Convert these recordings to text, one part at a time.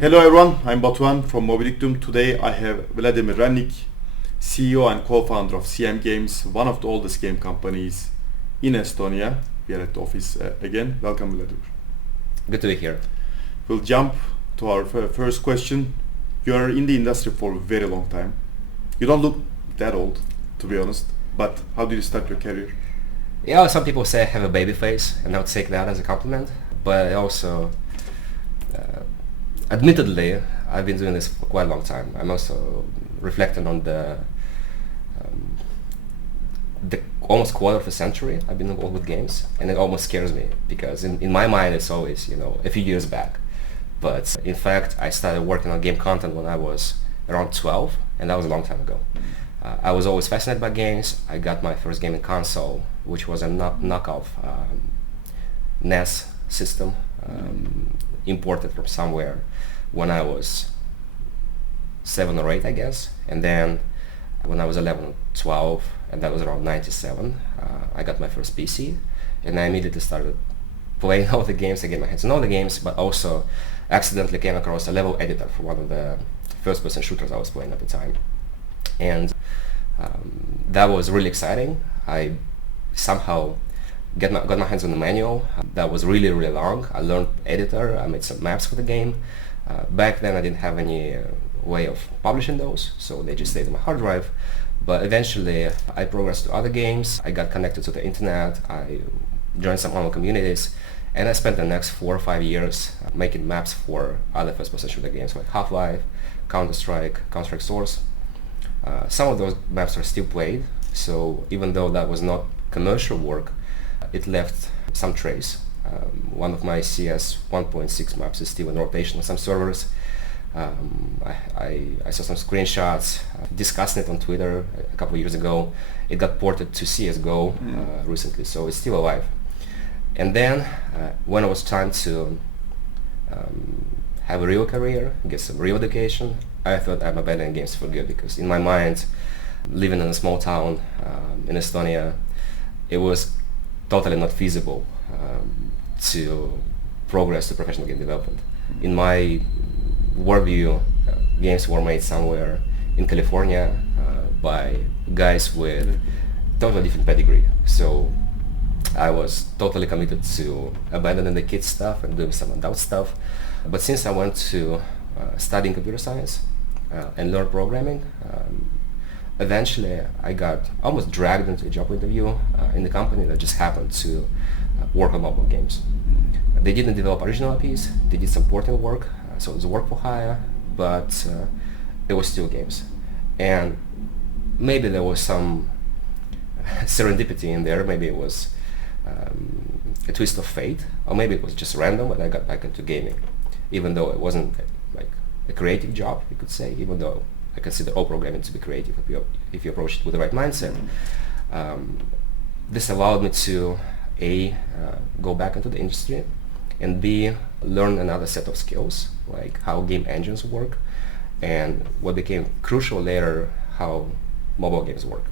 Hello everyone, I'm Batuhan from Mobilictum. Today I have Vlad Rannik, CEO and co-founder of CM Games, one of the oldest game companies in Estonia. We are at the office again. Welcome, Vlad. Good to be here. We'll jump to our first question. You are in the industry for a very long time. You don't look that old, to be honest, but how did you start your career? Yeah, some people say I have a baby face, and I'll take that as a compliment. But I also, admittedly, I've been doing this for quite a long time. I'm also reflecting on the almost quarter of a century I've been involved with games, and it almost scares me because in my mind it's always, a few years back. But in fact, I started working on game content when I was around 12, and that was a long time ago. I was always fascinated by games. I got my first gaming console, which was a knockoff NES system, imported from somewhere when I was 7 or 8, I guess. And then when I was 11 or 12, and that was around 97, I got my first PC, and I immediately started playing all the games. I get my hands on all the games, but also accidentally came across a level editor for one of the first-person shooters I was playing at the time. And that was really exciting. I somehow got my hands on the manual. That was really, really long. I learned editor. I made some maps for the game. Back then I didn't have any way of publishing those, so they just stayed on my hard drive. But eventually I progressed to other games. I got connected to the internet. I joined some online communities, and I spent the next 4 or 5 years making maps for other first-person shooter games like Half-Life, Counter-Strike, Counter-Strike Source. Some of those maps are still played, so even though that was not commercial work, it left some trace. One of my CS 1.6 maps is still in rotation on some servers. I saw some screenshots, discussing it on Twitter a couple of years ago. It got ported to CSGO recently, so it's still alive. And then when it was time to have a real career, get some real education, I thought I'm abandoning games for good, because in my mind, living in a small town in Estonia, it was totally not feasible to progress to professional game development. In my worldview, games were made somewhere in California by guys with totally different pedigree. So I was totally committed to abandoning the kids stuff and doing some adult stuff. But since I went to studying computer science and learn programming, eventually I got almost dragged into a job interview in the company that just happened to work on mobile games. They didn't develop original IPs, they did some porting work, so it was work for hire, but it was still games. And maybe there was some serendipity in there, maybe it was a twist of fate, or maybe it was just random, but I got back into gaming, even though it wasn't like a creative job, you could say, even though I consider all programming to be creative if you approach it with the right mindset. This allowed me to A, go back into the industry, and B, learn another set of skills, like how game engines work, and what became crucial later, how mobile games work,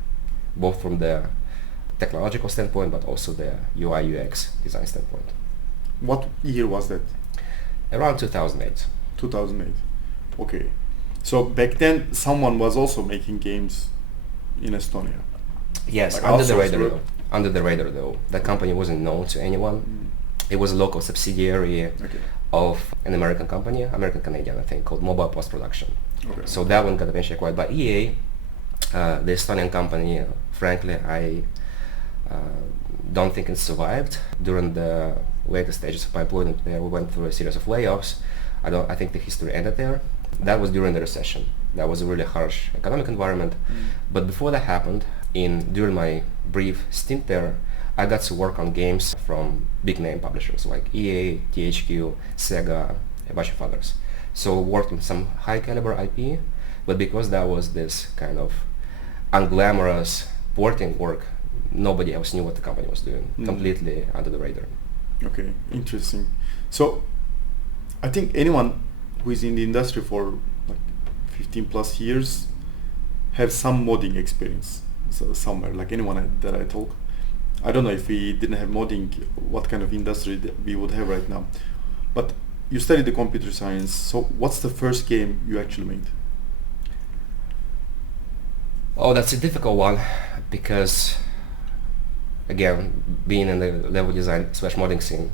both from the technological standpoint, but also the UI UX design standpoint. What year was that? Around 2008. 2008. Okay. So back then someone was also making games in Estonia. Yes, Like under the outsourced radar work? though. Under the radar though. That company wasn't known to anyone. It was a local subsidiary of an American company, American-Canadian, I think, called Mobile Post Production. Okay. So that one got eventually acquired by EA. The Estonian company, frankly, I don't think it survived. During the later stages of my employment there, we went through a series of layoffs. I think the history ended there. That was during the recession. That was a really harsh economic environment. But before that happened, during my brief stint there, I got to work on games from big name publishers like EA, THQ, Sega, a bunch of others. So worked on some high caliber IP, but because that was this kind of unglamorous porting work, nobody else knew what the company was doing, completely under the radar. Okay, interesting. So I think anyone who is in the industry for like 15 plus years have some modding experience somewhere, like anyone that I talk. I don't know if we didn't have modding, what kind of industry that we would have right now. But you studied the computer science. So what's the first game you actually made? Oh, that's a difficult one because, again, being in the level design / modding scene,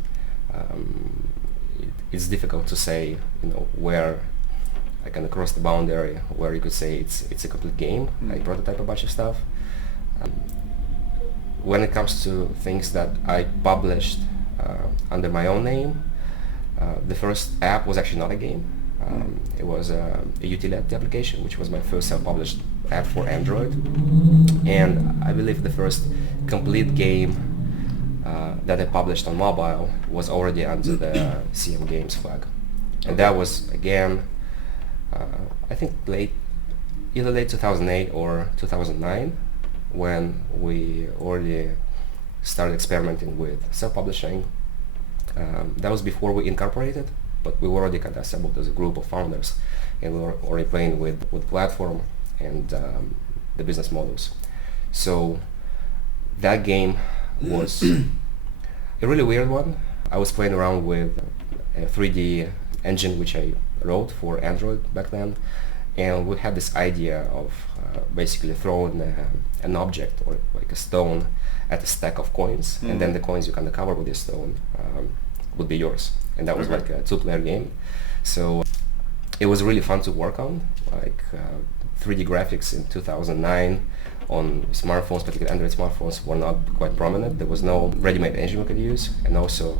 it's difficult to say, where I can cross the boundary where you could say it's a complete game. I prototype a bunch of stuff. When it comes to things that I published under my own name, the first app was actually not a game. It was a utility application, which was my first self-published app for Android. And I believe the first complete game that I published on mobile was already under the CM Games flag. And that was, again, I think either late 2008 or 2009, when we already started experimenting with self-publishing. That was before we incorporated, but we were already kind of assembled as a group of founders, and we were already playing with platform and the business models. So that game was a really weird one. I was playing around with a 3D engine which I wrote for Android back then, and we had this idea of basically throwing an object or like a stone at a stack of coins, and then the coins you kind of cover with your stone would be yours. And that was like a 2-player game. So it was really fun to work on, like 3D graphics in 2009 on smartphones, particularly Android smartphones, were not quite prominent. There was no ready-made engine we could use, and also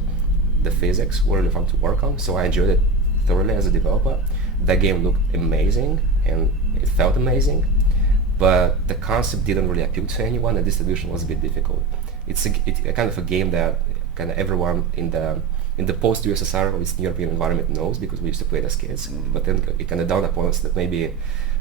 the physics were really fun to work on. So I enjoyed it thoroughly as a developer. That game looked amazing and it felt amazing, but the concept didn't really appeal to anyone, and distribution was a bit difficult. It's a kind of a game that kind of everyone in the post-USSR or Eastern European environment knows, because we used to play it as kids. But then it kind of dawned upon us that maybe,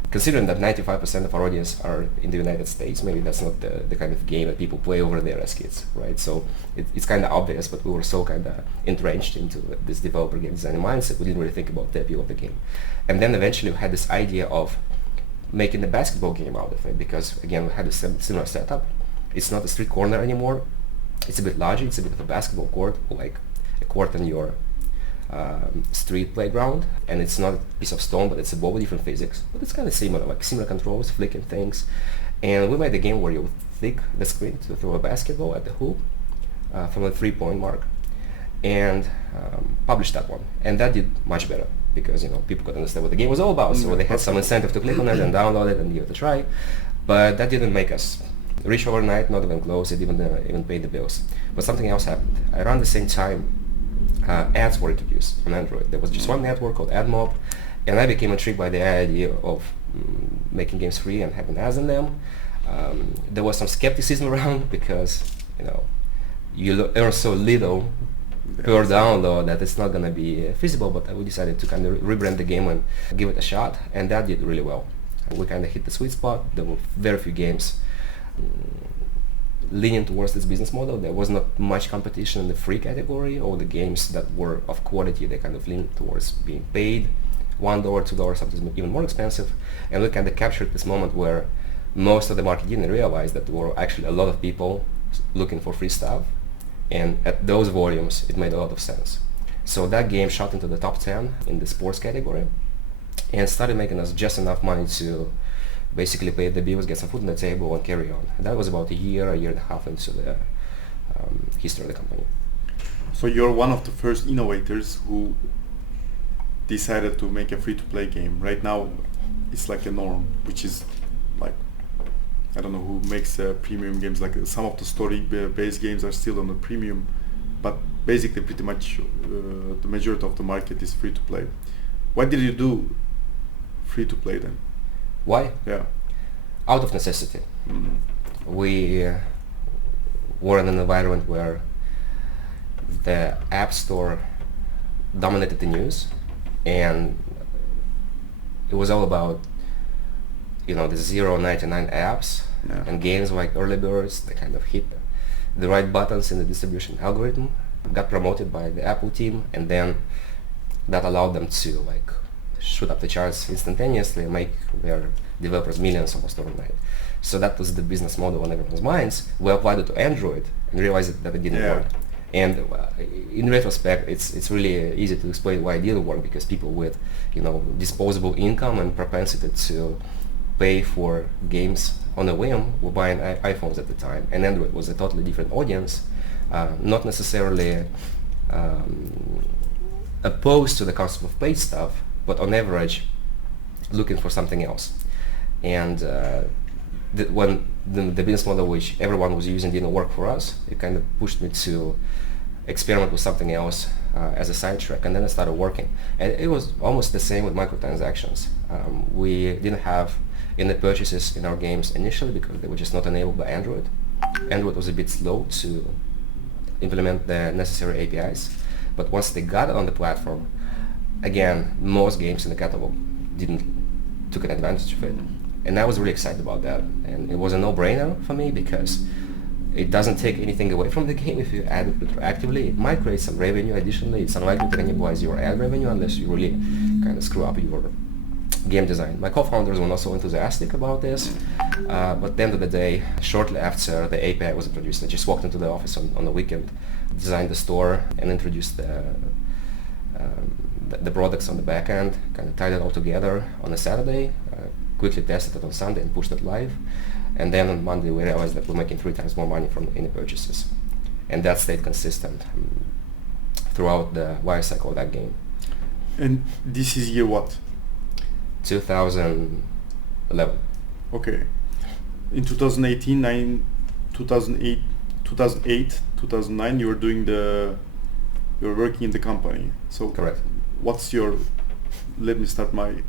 considering that 95% of our audience are in the United States, maybe that's not the kind of game that people play over there as kids, right? So it's kind of obvious, but we were so kind of entrenched into this developer game design mindset, we didn't really think about the appeal of the game. And then eventually we had this idea of making a basketball game out of it, because again, we had a similar setup. It's not a street corner anymore. It's a bit larger. It's a bit of a basketball court, like a court in your street playground, and it's not a piece of stone, but it's a ball with different physics, but it's kind of similar, like similar controls, flicking things. And we made a game where you would flick the screen to throw a basketball at the hoop from the 3-point mark, and published that one. And that did much better, because people could understand what the game was all about, so they had some incentive to click on it and download it and give it a try. But that didn't make us rich overnight, not even close. It even paid the bills. But something else happened. Around the same time, ads were introduced on Android. There was just one network called AdMob, and I became intrigued by the idea of making games free and having ads in them. There was some skepticism around, because you earn so little per download that it's not going to be feasible, but we decided to kind of rebrand the game and give it a shot, and that did really well. We kind of hit the sweet spot. There were very few games leaning towards this business model. There was not much competition in the free category. All the games that were of quality, they kind of leaned towards being paid $1, $2, sometimes even more expensive. And we kind of captured this moment where most of the market didn't realize that there were actually a lot of people looking for free stuff, and at those volumes it made a lot of sense. So that game shot into the top 10 in the sports category and started making us just enough money to basically pay the bills, get some food on the table, and carry on. And that was about a year and a half into the history of the company. So you're one of the first innovators who decided to make a free-to-play game. Right now, it's like a norm, which is like, I don't know who makes premium games. Like some of the story-based games are still on the premium, but basically pretty much the majority of the market is free-to-play. Why did you do free-to-play then? Why? Yeah. Out of necessity. We were in an environment where the App Store dominated the news, and it was all about the 0.99 apps and games like early birds. They kind of hit the right buttons in the distribution algorithm, got promoted by the Apple team, and then that allowed them to shoot up the charts instantaneously and make their developers millions almost overnight. So that was the business model on everyone's minds. We applied it to Android and realized that it didn't work. And in retrospect, it's really easy to explain why it didn't work, because people with, disposable income and propensity to pay for games on a whim were buying iPhones at the time, and Android was a totally different audience, not necessarily opposed to the concept of paid stuff, but on average looking for something else. And when the business model which everyone was using didn't work for us, it kind of pushed me to experiment with something else as a side track, and then I started working. And it was almost the same with microtransactions. We didn't have any purchases in our games initially because they were just not enabled by Android. Android was a bit slow to implement the necessary APIs, but once they got it on the platform, again, most games in the catalog took an advantage of it. And I was really excited about that. And it was a no-brainer for me because it doesn't take anything away from the game if you add it retroactively. It might create some revenue additionally. It's unlikely to cannibalize your ad revenue unless you really kind of screw up your game design. My co-founders were not so enthusiastic about this, but at the end of the day, shortly after the API was introduced, I just walked into the office on the weekend, designed the store, and introduced the products on the back end, kind of tied it all together on a Saturday, quickly tested it on Sunday and pushed it live. And then on Monday we realized that we're making 3 times more money from any purchases. And that stayed consistent throughout the life cycle of that game. And this is year what? 2011. Okay. In 2008, 2009, you were working in the company. So correct. What's your, let me start my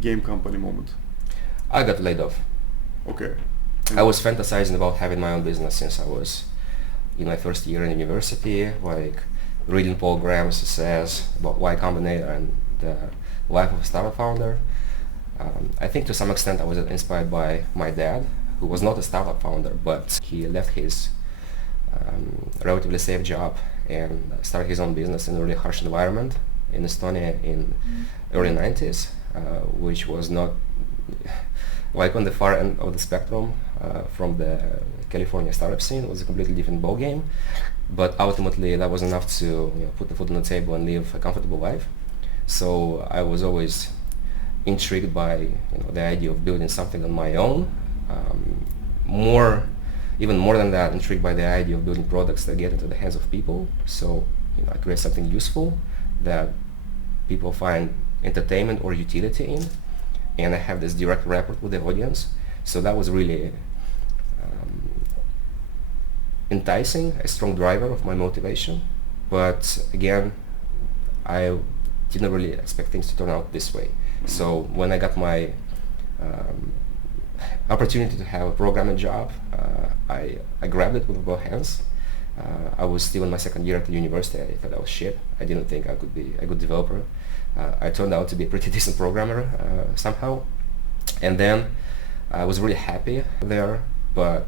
game company moment? I got laid off. Okay. I was fantasizing about having my own business since I was in my first year in university, like reading Paul Graham's essays about Y Combinator and the life of a startup founder. I think to some extent I was inspired by my dad, who was not a startup founder, but he left his relatively safe job and started his own business in a really harsh environment in Estonia in early 90s, which was not like on the far end of the spectrum from the California startup scene. It was a completely different ballgame, but ultimately that was enough to put the food on the table and live a comfortable life. So I was always intrigued by the idea of building something on my own. Even more than that, intrigued by the idea of building products that get into the hands of people. So I create something useful that people find entertainment or utility in, and I have this direct rapport with the audience. So that was really enticing, a strong driver of my motivation. But again, I didn't really expect things to turn out this way. So when I got my opportunity to have a programming job, I grabbed it with both hands. I was still in my second year at the university. I thought I was shit. I didn't think I could be a good developer. I turned out to be a pretty decent programmer somehow. And then I was really happy there, but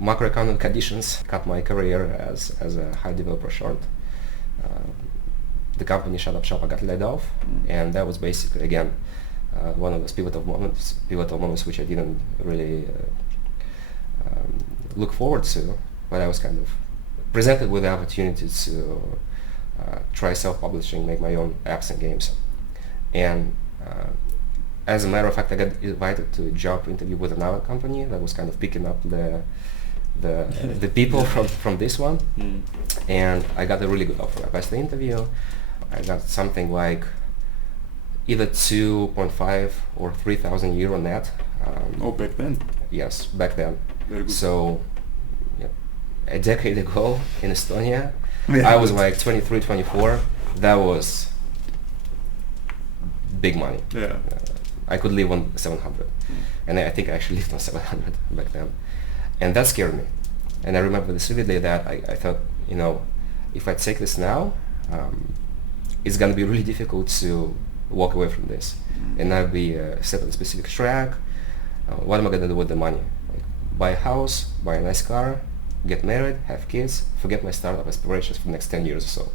macroeconomic conditions cut my career as a high developer short. The company shut up shop, I got laid off, and that was basically, again, one of those pivotal moments which I didn't really look forward to, but I was kind of presented with the opportunity to try self-publishing, make my own apps and games. And as a matter of fact, I got invited to a job interview with another company that was kind of picking up the people from this one, and I got a really good offer. I passed the interview. I got something like either 2.5 or 3,000 euro net. Back then? Yes, back then. Very good. So a decade ago in Estonia, I was like 23, 24. That was big money. Yeah. I could live on 700, and I think I actually lived on 700 back then, and that scared me. And I remember this vividly that I thought, if I take this now, it's gonna be really difficult to walk away from this, and I'll be set on a specific track. What am I gonna do with the money? Like, buy a house, buy a nice car, get married, have kids, forget my startup aspirations for the next 10 years or so.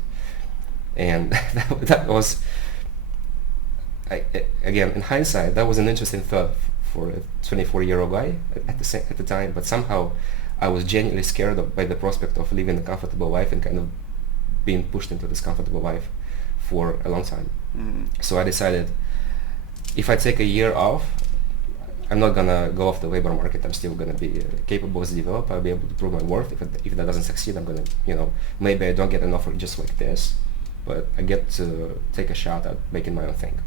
And that was, again, in hindsight, that was an interesting thought for a 24-year-old guy at the time, but somehow I was genuinely scared by the prospect of living a comfortable life and kind of being pushed into this comfortable life for a long time. So I decided if I take a year off, I'm not gonna go off the labor market. I'm still gonna be capable as a developer. I'll be able to prove my worth. If that doesn't succeed, I'm gonna, maybe I don't get an offer just like this, but I get to take a shot at making my own thing.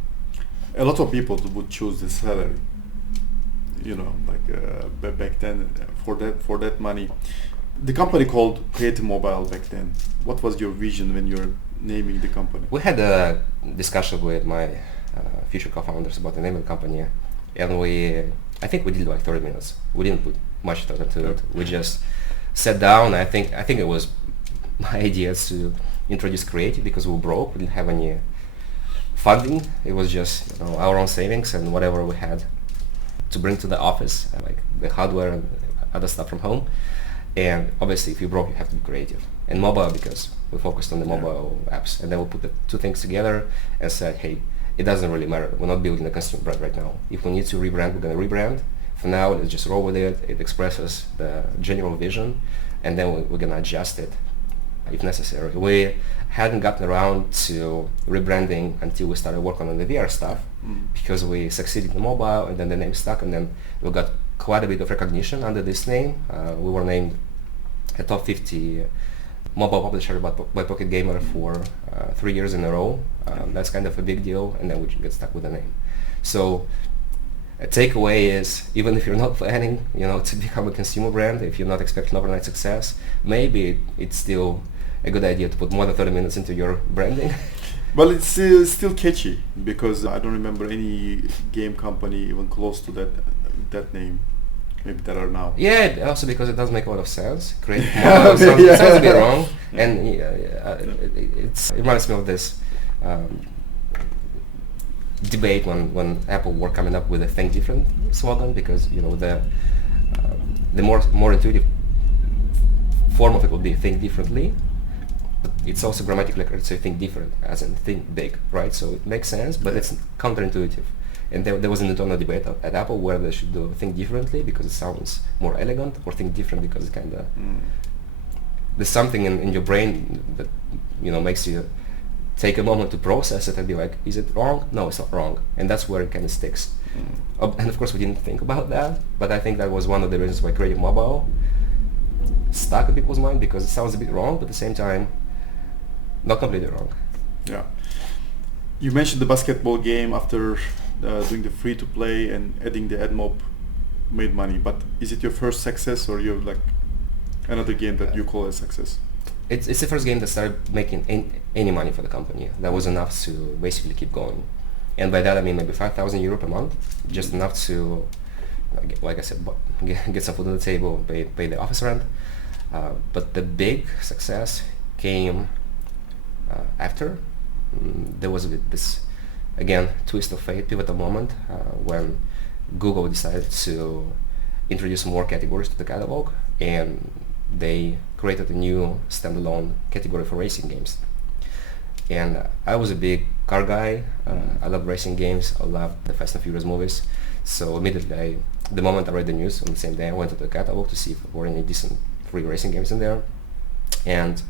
A lot of people would choose the salary, back then for that money. The company called Creative Mobile back then. What was your vision when you're naming the company? We had a discussion with my future co-founders about the name of the company, and I think we did like 30 minutes. We didn't put much thought into it. We just sat down. I think it was my idea to introduce creative because we were broke. We didn't have any funding. It was just our own savings and whatever we had to bring to the office, like the hardware and other stuff from home. And obviously, if you're broke, you have to be creative. And mobile, because we focused on the mobile apps. And then we put the two things together and said, hey, it doesn't really matter. We're not building a consumer brand right now. If we need to rebrand, we're going to rebrand. For now, let's just roll with it. It expresses the general vision, and then we're going to adjust it if necessary. We hadn't gotten around to rebranding until we started working on the VR stuff, because we succeeded in mobile, and then the name stuck, and then we got quite a bit of recognition under this name. We were named a top 50 mobile publisher by Pocket Gamer for 3 years in a row. That's kind of a big deal, and then we get stuck with the name. So a takeaway is, even if you're not planning, to become a consumer brand, if you're not expecting overnight success, maybe it's still a good idea to put more than 30 minutes into your branding. Well, it's still catchy, because I don't remember any game company even close to that name. Maybe there are now. Yeah, also because it does make a lot of sense. Creative mobile sounds a bit wrong, and it reminds me of this debate when Apple were coming up with a "Think Different" slogan, because the more intuitive form of it would be "Think differently." But it's also grammatically correct to say "think different," as in think big, right? So it makes sense, but it's counterintuitive. And there was an internal debate at Apple where they should do think differently because it sounds more elegant, or think different because it kind of there's something in your brain that makes you take a moment to process it and be like, is it wrong? No, it's not wrong, and that's where it kind of sticks. And of course, we didn't think about that, but I think that was one of the reasons why Creative Mobile stuck in people's mind, because it sounds a bit wrong, but at the same time, not completely wrong. Yeah. You mentioned the basketball game after doing the free-to-play and adding the ad mob made money, but is it your first success, or you have like another game that you call a success? It's the first game that started making any money for the company. That was enough to basically keep going, and by that I mean maybe 5,000 euro per month, just enough to, like I said, get some food on the table, pay the office rent. But the big success came after. There was this, again, twist of fate, pivotal moment, when Google decided to introduce more categories to the catalog, and they created a new standalone category for racing games. And I was a big car guy. I love racing games. I love the Fast and Furious movies. So immediately, the moment I read the news on the same day, I went to the catalog to see if there were any decent free racing games in there, and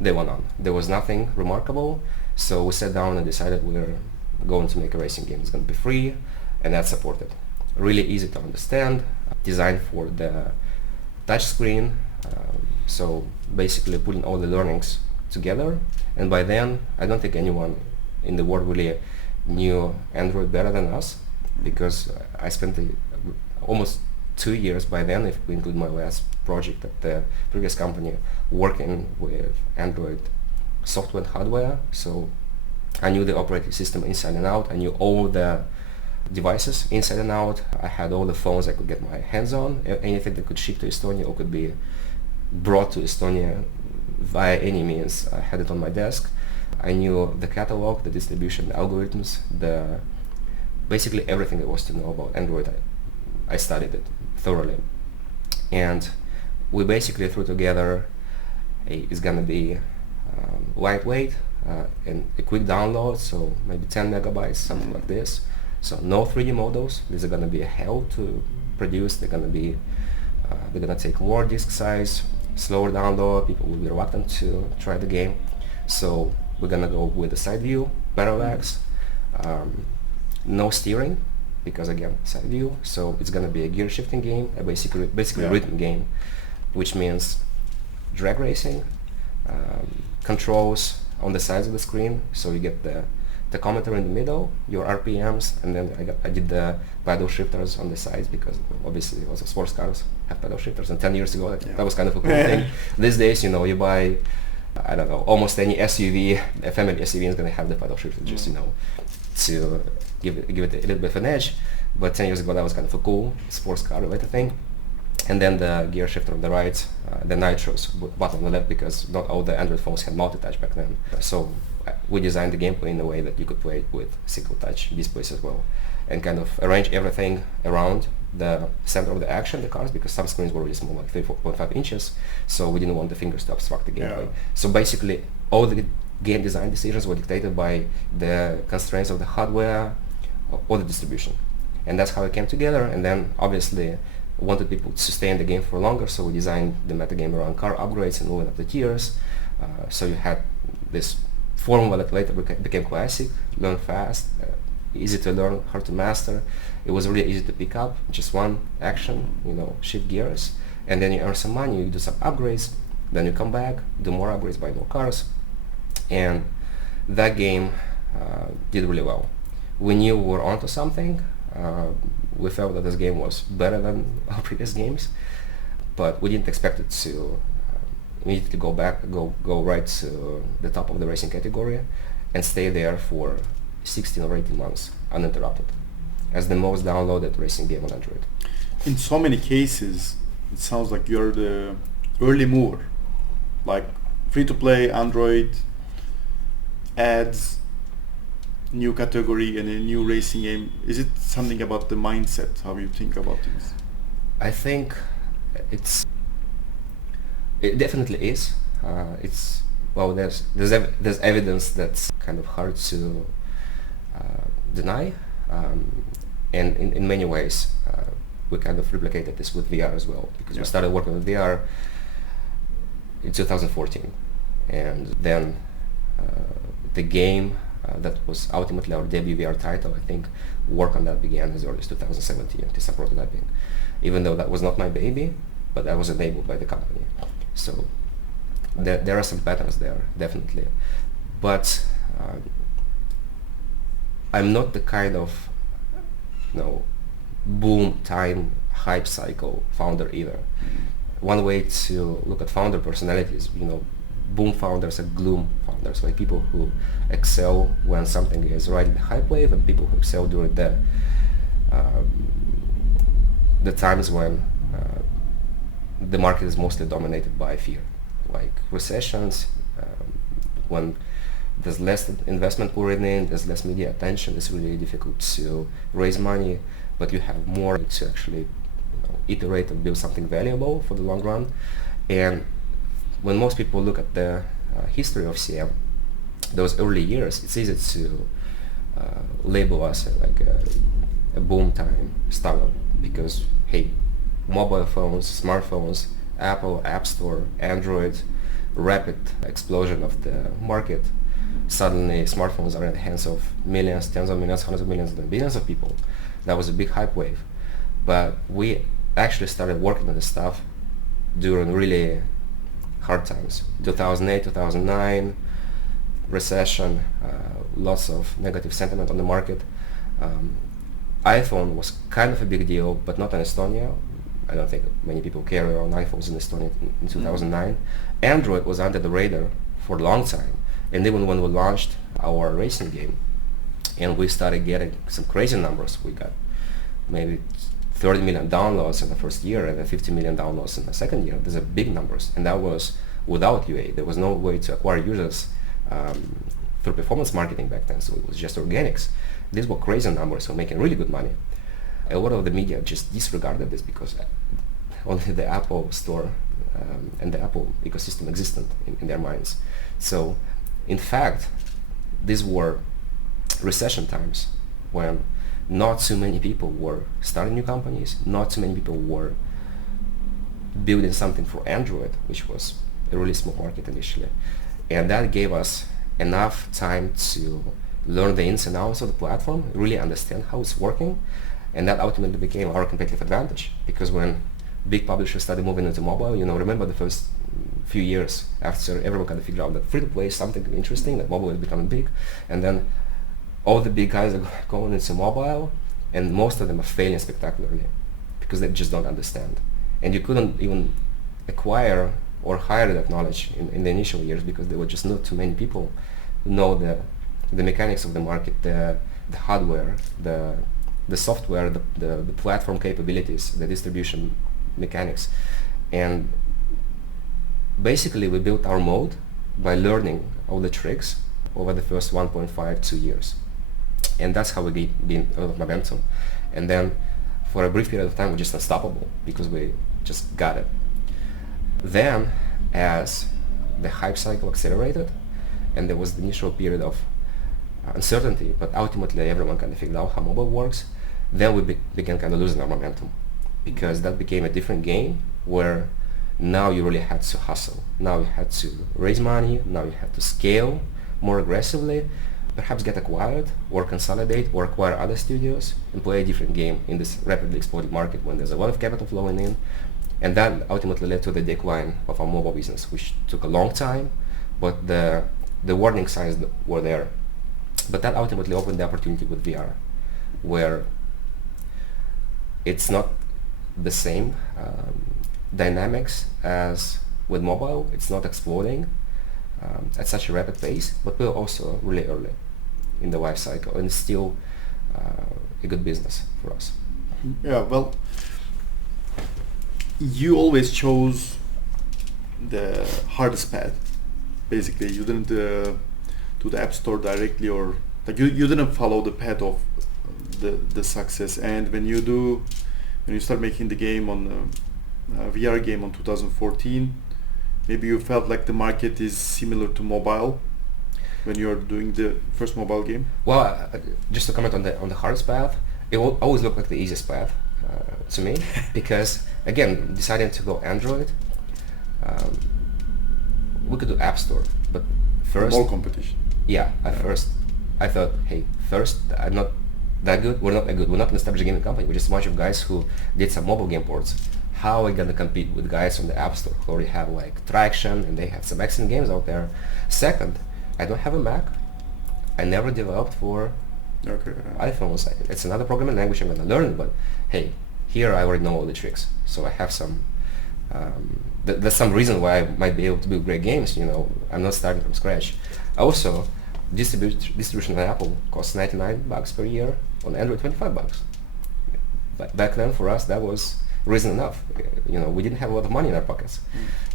there were none. There was nothing remarkable. So we sat down and decided we're going to make a racing game. It's going to be free, and that's supported. Really easy to understand, designed for the touch screen. So basically putting all the learnings together. And by then, I don't think anyone in the world really knew Android better than us, because I spent almost 2 years by then, if we include my last project at the previous company, working with Android software and hardware. So I knew the operating system inside and out. I knew all the devices inside and out. I had all the phones I could get my hands on. Anything that could ship to Estonia or could be brought to Estonia via any means, I had it on my desk. I knew the catalog, the distribution, the algorithms, basically everything there was to know about Android. I studied it thoroughly. And we basically threw together it's gonna be lightweight and a quick download, so maybe 10 megabytes, something like this. So no 3D models. These are gonna be a hell to produce. They're gonna be They're gonna take more disk size, slower download. People will be reluctant to try the game. So we're gonna go with the side view, parallax, no steering, because again, side view. So it's gonna be a gear shifting game, a basically rhythm game, which means drag racing, controls on the sides of the screen. So you get the tachometer in the middle, your RPMs, and then I did the paddle shifters on the sides, because obviously also sports cars have paddle shifters, and 10 years ago that was kind of a cool thing. These days, you buy, I don't know, almost any SUV, a family SUV is going to have the paddle shifter, just, to give it a little bit of an edge. But 10 years ago that was kind of a cool sports car related thing. And then the gear shifter on the right, the nitros button on the left, because not all the Android phones had multi-touch back then. So we designed the gameplay in a way that you could play it with single touch displays as well, and kind of arrange everything around the center of the action, the cars, because some screens were really small, like 3.5 inches, so we didn't want the fingers to obstruct the gameplay. So basically all the game design decisions were dictated by the constraints of the hardware or the distribution. And that's how it came together. And then obviously wanted people to stay in the game for longer, so we designed the metagame around car upgrades and moving up the tiers. So you had this formula that later became classic: learn fast, easy to learn, hard to master. It was really easy to pick up, just one action, shift gears, and then you earn some money, you do some upgrades, then you come back, do more upgrades, buy more cars. And that game did really well. We knew we were onto something. We felt that this game was better than our previous games, but we didn't expect it to immediately go right to the top of the racing category and stay there for 16 or 18 months uninterrupted as the most downloaded racing game on Android. In so many cases, it sounds like you're the early mover, like free-to-play Android ads, new category and a new racing game. Is it something about the mindset, how you think about things? I think it definitely is. There's evidence that's kind of hard to deny, and in many ways we kind of replicated this with VR as well, because we started working with VR in 2014, and then the game that was ultimately our debut VR title, I think work on that began as early as 2017, to some prototyping, even though that was not my baby, but that was enabled by the company. So there are some patterns there, definitely. But I'm not the kind of boom time hype cycle founder either. One way to look at founder personalities, boom founders and gloom founders, like people who excel when something is riding the hype wave, and people who excel during the times when the market is mostly dominated by fear, like recessions, when there's less investment poured in, there's less media attention, it's really difficult to raise money, but you have more to actually iterate and build something valuable for the long run. And when most people look at the history of CM, those early years, it's easy to label us like a boom time startup, because hey, mobile phones, smartphones, Apple, App Store, Android, rapid explosion of the market. Suddenly smartphones are in the hands of millions, tens of millions, hundreds of millions, and billions of people. That was a big hype wave. But we actually started working on this stuff during really hard times. 2008, 2009, recession, lots of negative sentiment on the market. iPhone was kind of a big deal, but not in Estonia. I don't think many people carry around iPhones in Estonia in 2009. Android was under the radar for a long time. And even when we launched our racing game and we started getting some crazy numbers, we got maybe 30 million downloads in the first year and then 50 million downloads in the second year. These are big numbers, and that was without UA. There was no way to acquire users through performance marketing back then, so it was just organics. These were crazy numbers, so making really good money. A lot of the media just disregarded this because only the Apple Store and the Apple ecosystem existed in their minds. So, in fact, these were recession times when not too many people were starting new companies, not too many people were building something for Android, which was a really small market initially. And that gave us enough time to learn the ins and outs of the platform, really understand how it's working, and that ultimately became our competitive advantage. Because when big publishers started moving into mobile, remember the first few years after everyone kind of figured out that free-to-play is something interesting, that mobile is becoming big, and then all the big guys are going into mobile, and most of them are failing spectacularly because they just don't understand. And you couldn't even acquire or hire that knowledge in the initial years because there were just not too many people who know the mechanics of the market, the hardware, the software, the platform capabilities, the distribution mechanics. And basically we built our mode by learning all the tricks over the first 1.5, 2 years. And that's how we gained a lot of momentum. And then for a brief period of time we're just unstoppable because we just got it. Then as the hype cycle accelerated and there was the initial period of uncertainty, but ultimately everyone kind of figured out how mobile works, then we began kind of losing our momentum because that became a different game where now you really had to hustle. Now you had to raise money, now you had to scale more aggressively, perhaps get acquired or consolidate or acquire other studios and play a different game in this rapidly exploding market when there's a lot of capital flowing in. And that ultimately led to the decline of our mobile business, which took a long time, but the warning signs were there. But that ultimately opened the opportunity with VR, where it's not the same dynamics as with mobile. It's not exploding at such a rapid pace, but we're also really early in the life cycle, and it's still a good business for us. Yeah, well, you always chose the hardest path. Basically, you didn't do the App Store directly, or like you didn't follow the path of the success. And when you start making the game on VR game on 2014, maybe you felt like the market is similar to mobile when you're doing the first mobile game. Well, just to comment on the hardest path, it will always look like the easiest path to me because again, deciding to go Android, we could do App Store, but first more competition. Yeah, at first I thought, hey, first I'm not that good. We're not that good. We're not an established gaming company. We're just a bunch of guys who did some mobile game ports. How are we gonna compete with guys on the App Store who already have like traction and they have some excellent games out there? Second, I don't have a Mac. I never developed for iPhones. It's another programming language I'm gonna learn, but hey, here I already know all the tricks. So I have some. That's some reason why I might be able to build great games. I'm not starting from scratch. Also, distribution on Apple costs $99 per year. On Android, $25. But back then, for us, that was reason enough. We didn't have a lot of money in our pockets,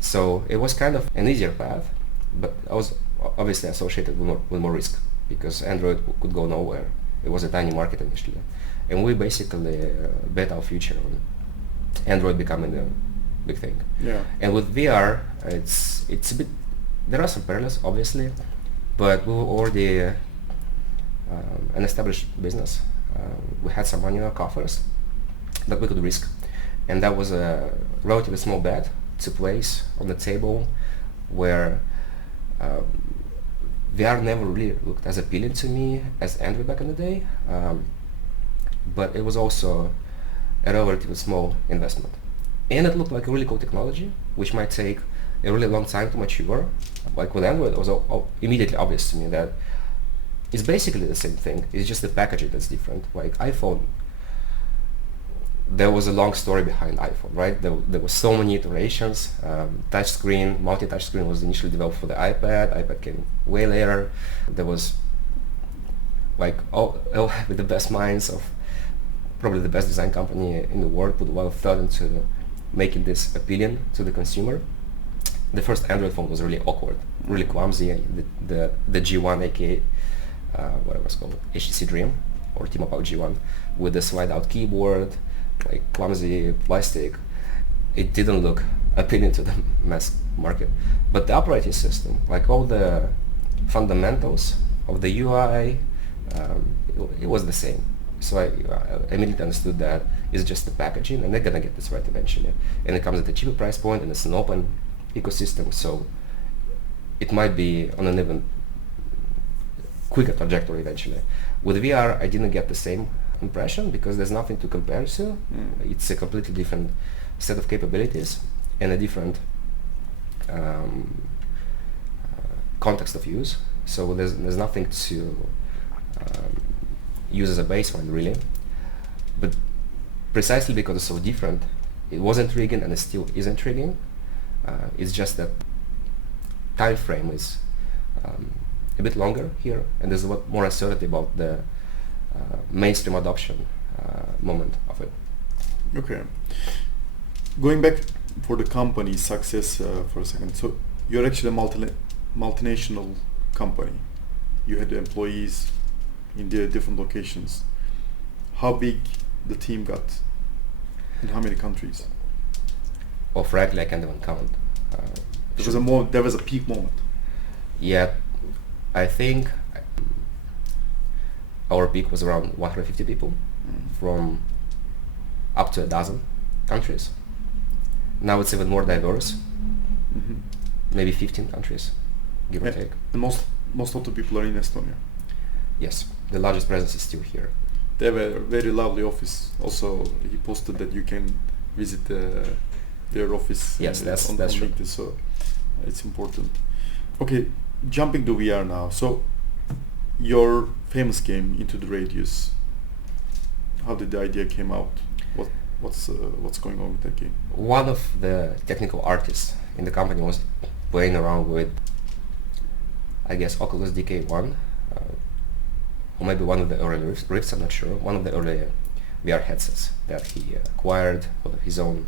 so it was kind of an easier path. But I was obviously associated with more risk because Android could go nowhere. It was a tiny market initially, and we basically bet our future on Android becoming a big thing. Yeah. And with VR, it's a bit. There are some parallels, obviously, but we were already an established business. We had some money in our coffers that we could risk, and that was a relatively small bet to place on the table where VR never really looked as appealing to me as Android back in the day, but it was also a relatively small investment. And it looked like a really cool technology, which might take a really long time to mature. Like with Android, it was immediately obvious to me that it's basically the same thing. It's just the packaging that's different. Like iPhone, there was a long story behind iPhone, right? There were so many iterations. Touchscreen, multi-touchscreen was initially developed for the iPad. iPad came way later. There was like all with the best minds of probably the best design company in the world put a lot of thought into making this appealing to the consumer. The first Android phone was really awkward, really clumsy. The G1, aka what it was called, HTC Dream or T-Mobile G1, with the slide-out keyboard, like clumsy plastic. It didn't look appealing to the mass market. But the operating system, like all the fundamentals of the UI, it was the same. So I immediately understood that it's just the packaging, and they're gonna get this right eventually. And it comes at a cheaper price point, and it's an open ecosystem, so it might be on an even quicker trajectory eventually. With VR, I didn't get the same impression because there's nothing to compare to. It's a completely different set of capabilities and a different context of use. So there's nothing to use as a baseline really. But precisely because it's so different, it was intriguing and it still is intriguing. It's just that time frame is a bit longer here, and there's a lot more uncertainty about the mainstream adoption moment of it. Okay. Going back for the company's success for a second. So you're actually a multinational company. You had employees in the different locations. How big the team got? In how many countries? Well, frankly, I can't even count. There was a peak moment. Yeah, I think our peak was around 150 people from up to a dozen countries. Now it's even more diverse. Maybe 15 countries, give or take. And most of the people are in Estonia. Yes, the largest presence is still here. They have a very lovely office. Also, he posted that you can visit their office. Yes, that's on true. LinkedIn, so it's important. Okay, jumping to VR now. So, your famous game, Into the Radius. How did the idea came out? What's going on with that game? One of the technical artists in the company was playing around with, I guess, Oculus DK1, or maybe one of the early Rifts, I'm not sure, one of the early VR headsets that he acquired for his own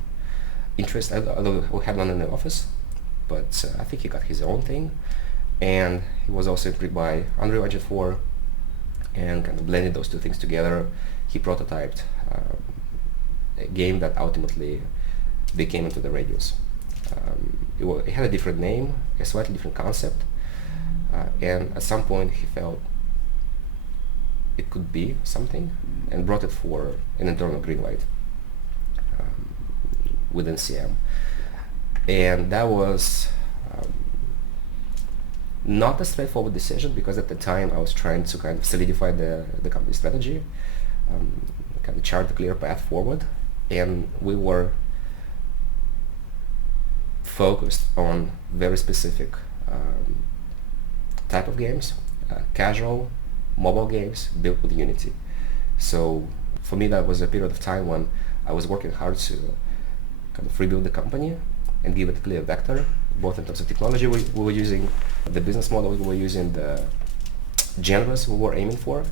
interest, although we had one in the office, but I think he got his own thing, and he was also intrigued by Unreal Engine 4, and kind of blended those two things together. He prototyped a game that ultimately became Into the Radius. It had a different name, a slightly different concept, and at some point he felt it could be something, and brought it for an internal green light within CM. And that was not a straightforward decision, because at the time I was trying to kind of solidify the company strategy, kind of chart a clear path forward, and we were focused on very specific type of games, casual mobile games built with Unity. So for me that was a period of time when I was working hard to kind of rebuild the company and give it a clear vector, both in terms of technology we were using, the business model we were using, the genres we were aiming for.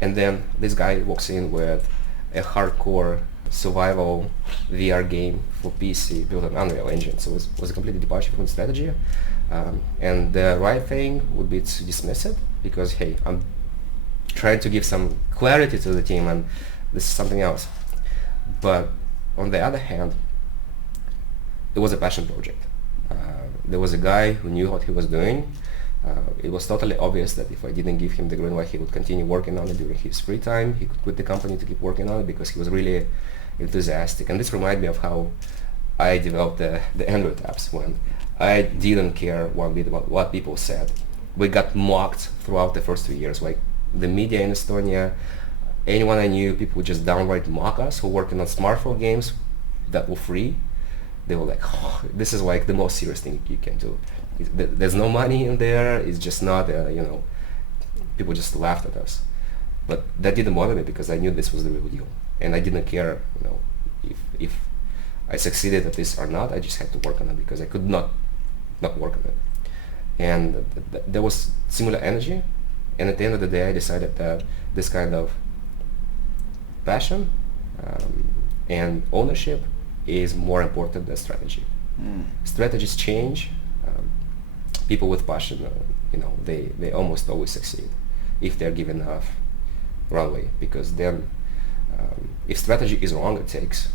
And then this guy walks in with a hardcore survival VR game for PC built on Unreal Engine. So it was a completely departure from the strategy. And the right thing would be to dismiss it, because hey, I'm trying to give some clarity to the team and this is something else. But on the other hand, it was a passion project. There was a guy who knew what he was doing. It was totally obvious that if I didn't give him the green light, he would continue working on it during his free time. He could quit the company to keep working on it because he was really enthusiastic. And this reminded me of how I developed the Android apps, when I didn't care one bit about what people said. We got mocked throughout the first 2 years. Like the media in Estonia, anyone I knew, people would just downright mock us who working on smartphone games that were free. They were like, oh, this is like the most serious thing you can do. There's no money in there. It's just not, people just laughed at us. But that didn't bother me because I knew this was the real deal. And I didn't care, if I succeeded at this or not. I just had to work on it because I could not work on it. And there was similar energy. And at the end of the day, I decided that this kind of passion and ownership is more important than strategy. Strategies change. People with passion, they almost always succeed if they're given enough runway, because then if strategy is wrong, it takes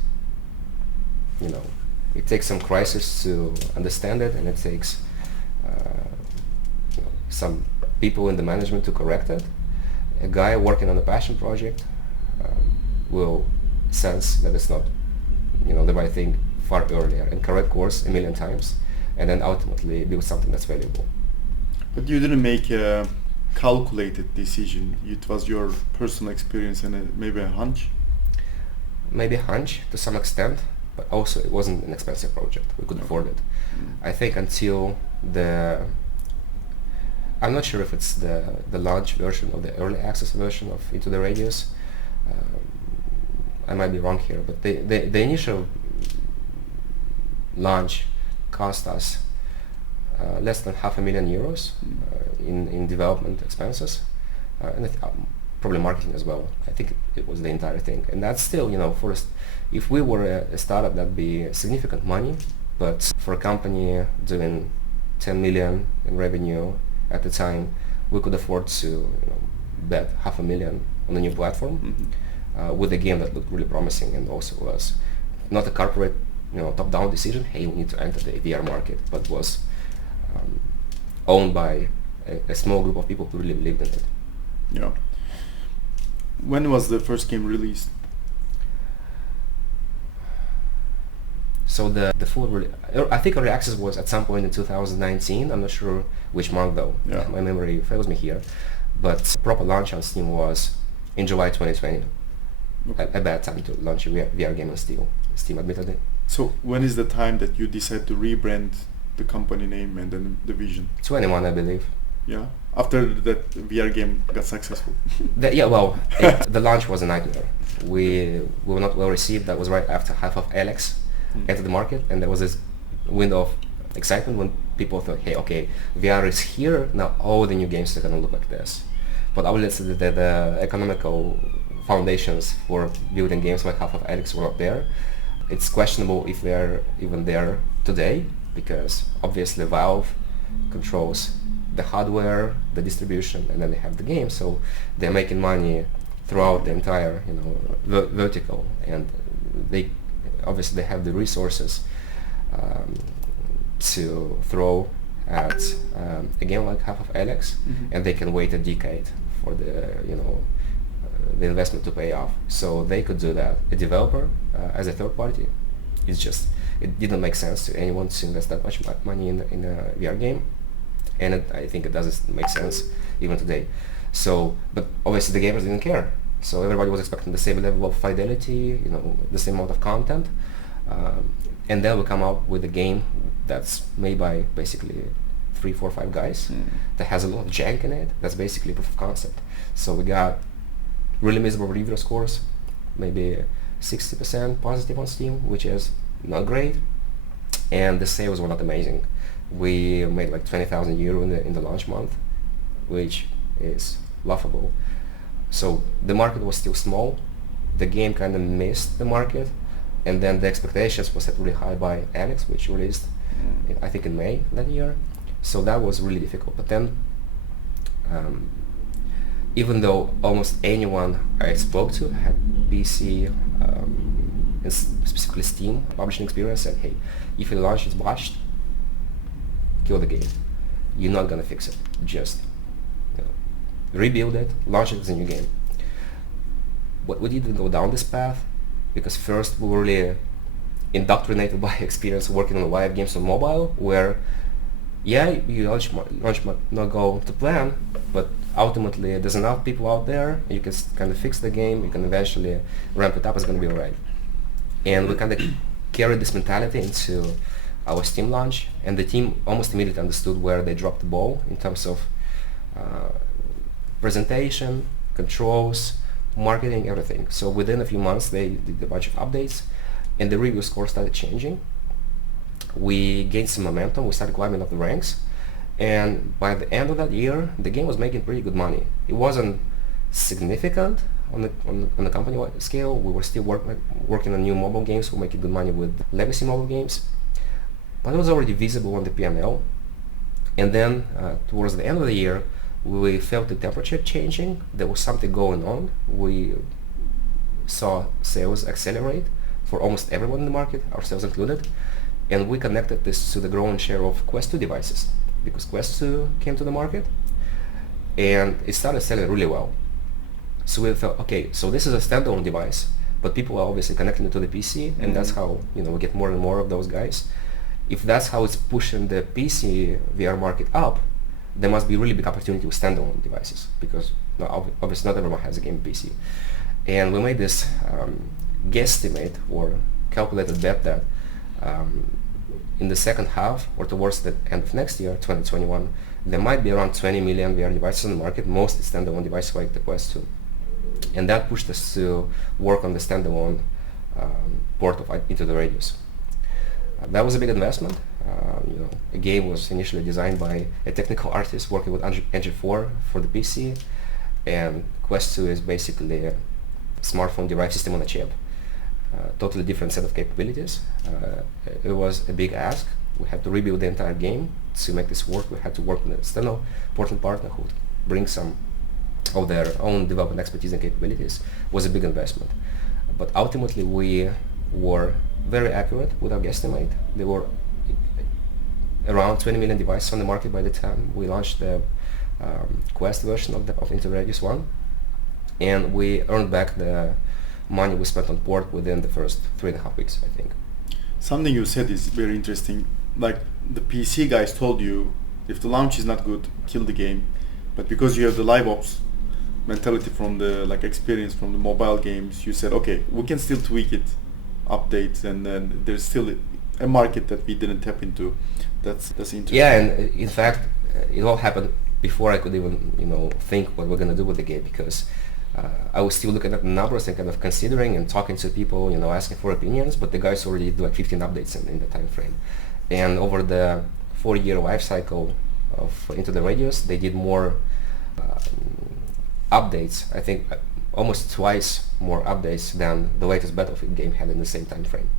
some crisis to understand it, and it takes some people in the management to correct it. A guy working on a passion project will sense that it's not, the right thing far earlier and correct course a million times, and then ultimately build something that's valuable. But you didn't make a calculated decision. It was your personal experience and maybe a hunch? Maybe a hunch to some extent, but also it wasn't an expensive project. We could afford it. I think until I'm not sure if it's the launch version or the early access version of Into the Radius. I might be wrong here, but the initial launch cost us less than €500,000 in development expenses, and probably marketing as well. I think it was the entire thing, and that's still, if we were a startup, that'd be significant money. But for a company doing 10 million in revenue at the time, we could afford to bet $500,000 on a new platform with a game that looked really promising, and also was not a corporate top-down decision, hey, we need to enter the VR market, but was owned by a small group of people who really believed in it. Yeah. When was the first game released? So the full, I think early access was at some point in 2019. I'm not sure which month though. Yeah. My memory fails me here. But proper launch on Steam was in July 2020. Okay. A bad time to launch a VR game on Steam, admittedly. So when is the time that you decide to rebrand the company name and then the vision? 21, I believe. Yeah. After that VR game got successful. The launch was a nightmare. We were not well received. That was right after half of Alex entered the market, and there was this window of excitement when people thought, hey, okay, VR is here, now all the new games are going to look like this. But obviously the economical foundations for building games like half of Alex were not there. It's questionable if they're even there today, because obviously Valve controls the hardware, the distribution, and then they have the game, so they're making money throughout the entire vertical, and they obviously have the resources to throw at a game like half of Alex, and they can wait a decade for the investment to pay off. So they could do that. A developer as a third party, it didn't make sense to anyone to invest that much money in a VR game, and I think it doesn't make sense even today. So, but obviously the gamers didn't care. So everybody was expecting the same level of fidelity, the same amount of content, and then we come out with a game that's made by basically 3, 4, 5 guys that has a lot of jank in it. That's basically proof of concept. So we got really miserable reviewer scores, maybe 60% positive on Steam, which is not great, and the sales were not amazing. We made like 20,000 euro in the launch month, which is laughable. So the market was still small, the game kind of missed the market, and then the expectations were set really high by Alex, which released I think in May that year. So that was really difficult. But then even though almost anyone I spoke to had PC and specifically Steam publishing experience, said, hey, if your launch is botched, kill the game. You're not gonna fix it. Just rebuild it, launch it as a new game. But we didn't go down this path because first we were really indoctrinated by experience working on live games on mobile, where your launch might not go to plan, but ultimately there's enough people out there, you can kind of fix the game, you can eventually ramp it up, it's going to be alright. And we kind of carried this mentality into our Steam launch, and the team almost immediately understood where they dropped the ball in terms of presentation, controls, marketing, everything. So within a few months they did a bunch of updates and the review score started changing. We gained some momentum, we started climbing up the ranks, and by the end of that year the game was making pretty good money. It wasn't significant on the company-wide scale. We were still working on new mobile games, we were making good money with legacy mobile games, but it was already visible on the P&L. And then towards the end of the year we felt the temperature changing, there was something going on. We saw sales accelerate for almost everyone in the market, ourselves included, and we connected this to the growing share of Quest 2 devices, because Quest 2 came to the market and it started selling really well. So we thought, okay, so this is a standalone device, but people are obviously connecting it to the PC, and that's how we get more and more of those guys. If that's how it's pushing the PC VR market up, there must be really big opportunity with standalone devices, because obviously not everyone has a game PC. And we made this guesstimate or calculated bet that in the second half or towards the end of next year, 2021, there might be around 20 million VR devices on the market, mostly standalone devices like the Quest 2. And that pushed us to work on the standalone port of Into the Radius. That was a big investment. A game was initially designed by a technical artist working with Engine 4 for the PC, and Quest 2 is basically a smartphone derived system on a chip. Totally different set of capabilities. It was a big ask. We had to rebuild the entire game to make this work. We had to work with an external porting partner who would bring some of their own development expertise and capabilities. It was a big investment. But ultimately we were very accurate with our guesstimate. There were around 20 million devices on the market by the time we launched the Quest version of Into the Radius 1. And we earned back the money we spent on port within the first 3.5 weeks, I think. Something you said is very interesting. Like the PC guys told you, if the launch is not good, kill the game. But because you have the live ops mentality from the experience from the mobile games, you said, okay, we can still tweak it, updates, and then there's still a market that we didn't tap into. That's interesting. Yeah, and in fact, it all happened before I could even think what we're gonna do with the game, because I was still looking at the numbers and kind of considering and talking to people, asking for opinions, but the guys already did 15 updates in the time frame. And over the 4-year life cycle of Into the Radius, they did more updates, I think almost twice more updates than the latest Battlefield game had in the same time frame.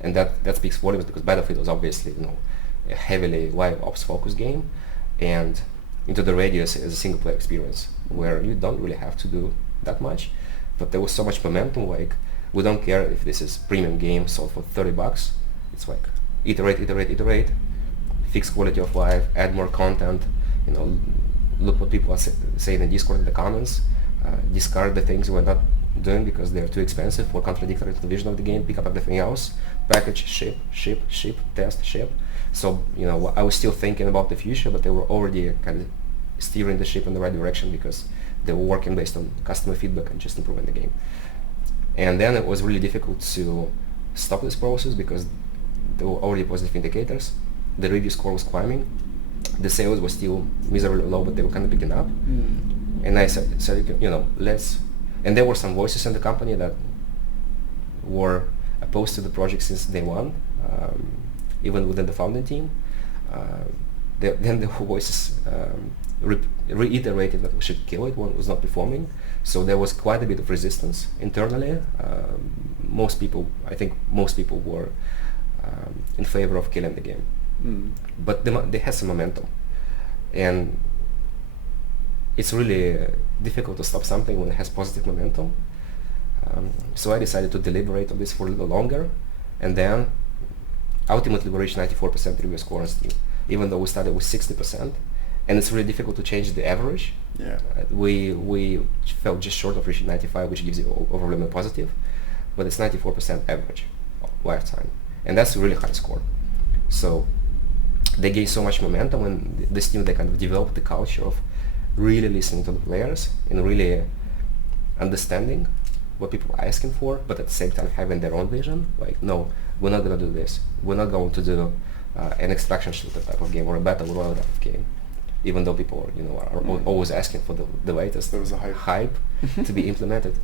And that speaks volumes, because Battlefield was obviously a heavily live ops focused game, and Into the Radius is a single player experience where you don't really have to do that much, but there was so much momentum. Like, we don't care if this is premium game sold for $30. It's like iterate, fix quality of life, add more content, look what people are saying in Discord in the comments, discard the things we're not doing because they're too expensive or contradictory to the vision of the game, pick up everything else, package, ship, test, ship. So I was still thinking about the future, but they were already kind of steering the ship in the right direction, because they were working based on customer feedback and just improving the game. And then it was really difficult to stop this process, because there were already positive indicators. The review score was climbing. The sales were still miserably low, but they were kind of picking up. And I said, let's... And there were some voices in the company that were opposed to the project since day one, even within the founding team. Then the voices reiterated that we should kill it when it was not performing. So there was quite a bit of resistance internally. I think most people were in favor of killing the game. But they had some momentum. And it's really difficult to stop something when it has positive momentum. So I decided to deliberate on this for a little longer. And then ultimately we reached 94% review score on Steam, even though we started with 60%. And it's really difficult to change the average. Yeah. We fell just short of reaching 95, which gives you overwhelming positive, but it's 94% average lifetime, and that's a really high score. So they gained so much momentum, and this team, they kind of developed the culture of really listening to the players and really understanding what people are asking for, but at the same time having their own vision. Like, no, we're not going to do this. We're not going to do an extraction shooter type of game or a battle royale type of game, even though people are always asking for the latest there was a hype to be implemented.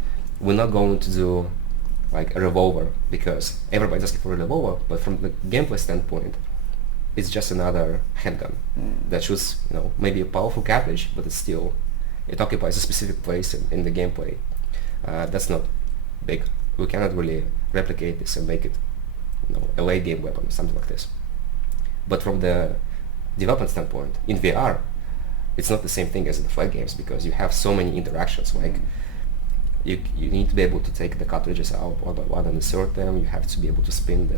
We're not going to do like a revolver, because everybody's asking for a revolver, but from the gameplay standpoint, it's just another handgun that shoots, maybe a powerful cartridge, but it occupies a specific place in the gameplay. That's not big. We cannot really replicate this and make it, a late game weapon or something like this. But from the development standpoint, in VR, it's not the same thing as in the flight games, because you have so many interactions. Like, you need to be able to take the cartridges out one by one and insert them. You have to be able to spin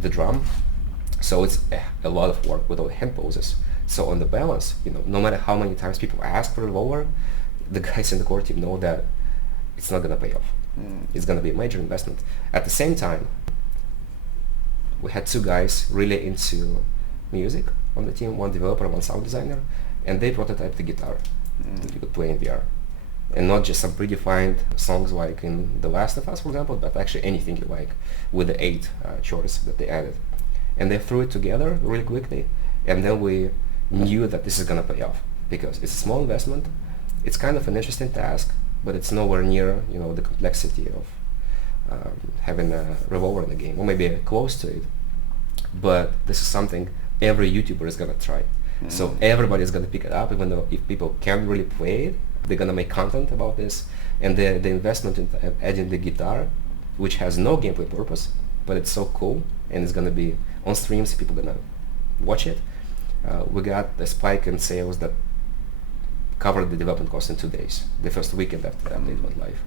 the drum. So it's a lot of work with all the hand poses. So on the balance, no matter how many times people ask for a revolver, the guys in the core team know that it's not gonna pay off. It's going to be a major investment. At the same time, we had two guys really into music on the team, one developer, one sound designer, and they prototyped the guitar that you could play in VR. And not just some predefined songs like in The Last of Us, for example, but actually anything you like with the 8 chords that they added. And they threw it together really quickly, and then we knew that this is going to pay off because it's a small investment. It's kind of an interesting task, but it's nowhere near, the complexity of having a revolver in the game, or maybe close to it. But this is something every YouTuber is going to try. So everybody is going to pick it up, even though if people can't really play it, they're going to make content about this. And the investment in adding the guitar, which has no gameplay purpose, but it's so cool, and it's going to be on streams, people are going to watch it. We got a spike in sales that covered the development cost in 2 days, the first weekend after the update went live.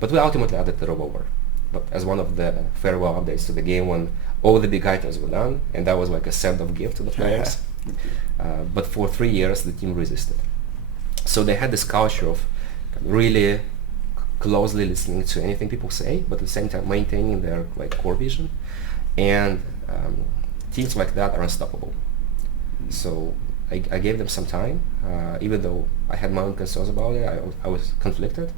But we ultimately added the revolver, but as one of the farewell updates to the game when all the big items were done, and that was like a send-off gift to the players. But for 3 years, the team resisted. So they had this culture of really closely listening to anything people say, but at the same time maintaining their core vision. And teams like that are unstoppable. So I gave them some time, even though I had my own concerns about it. I was conflicted,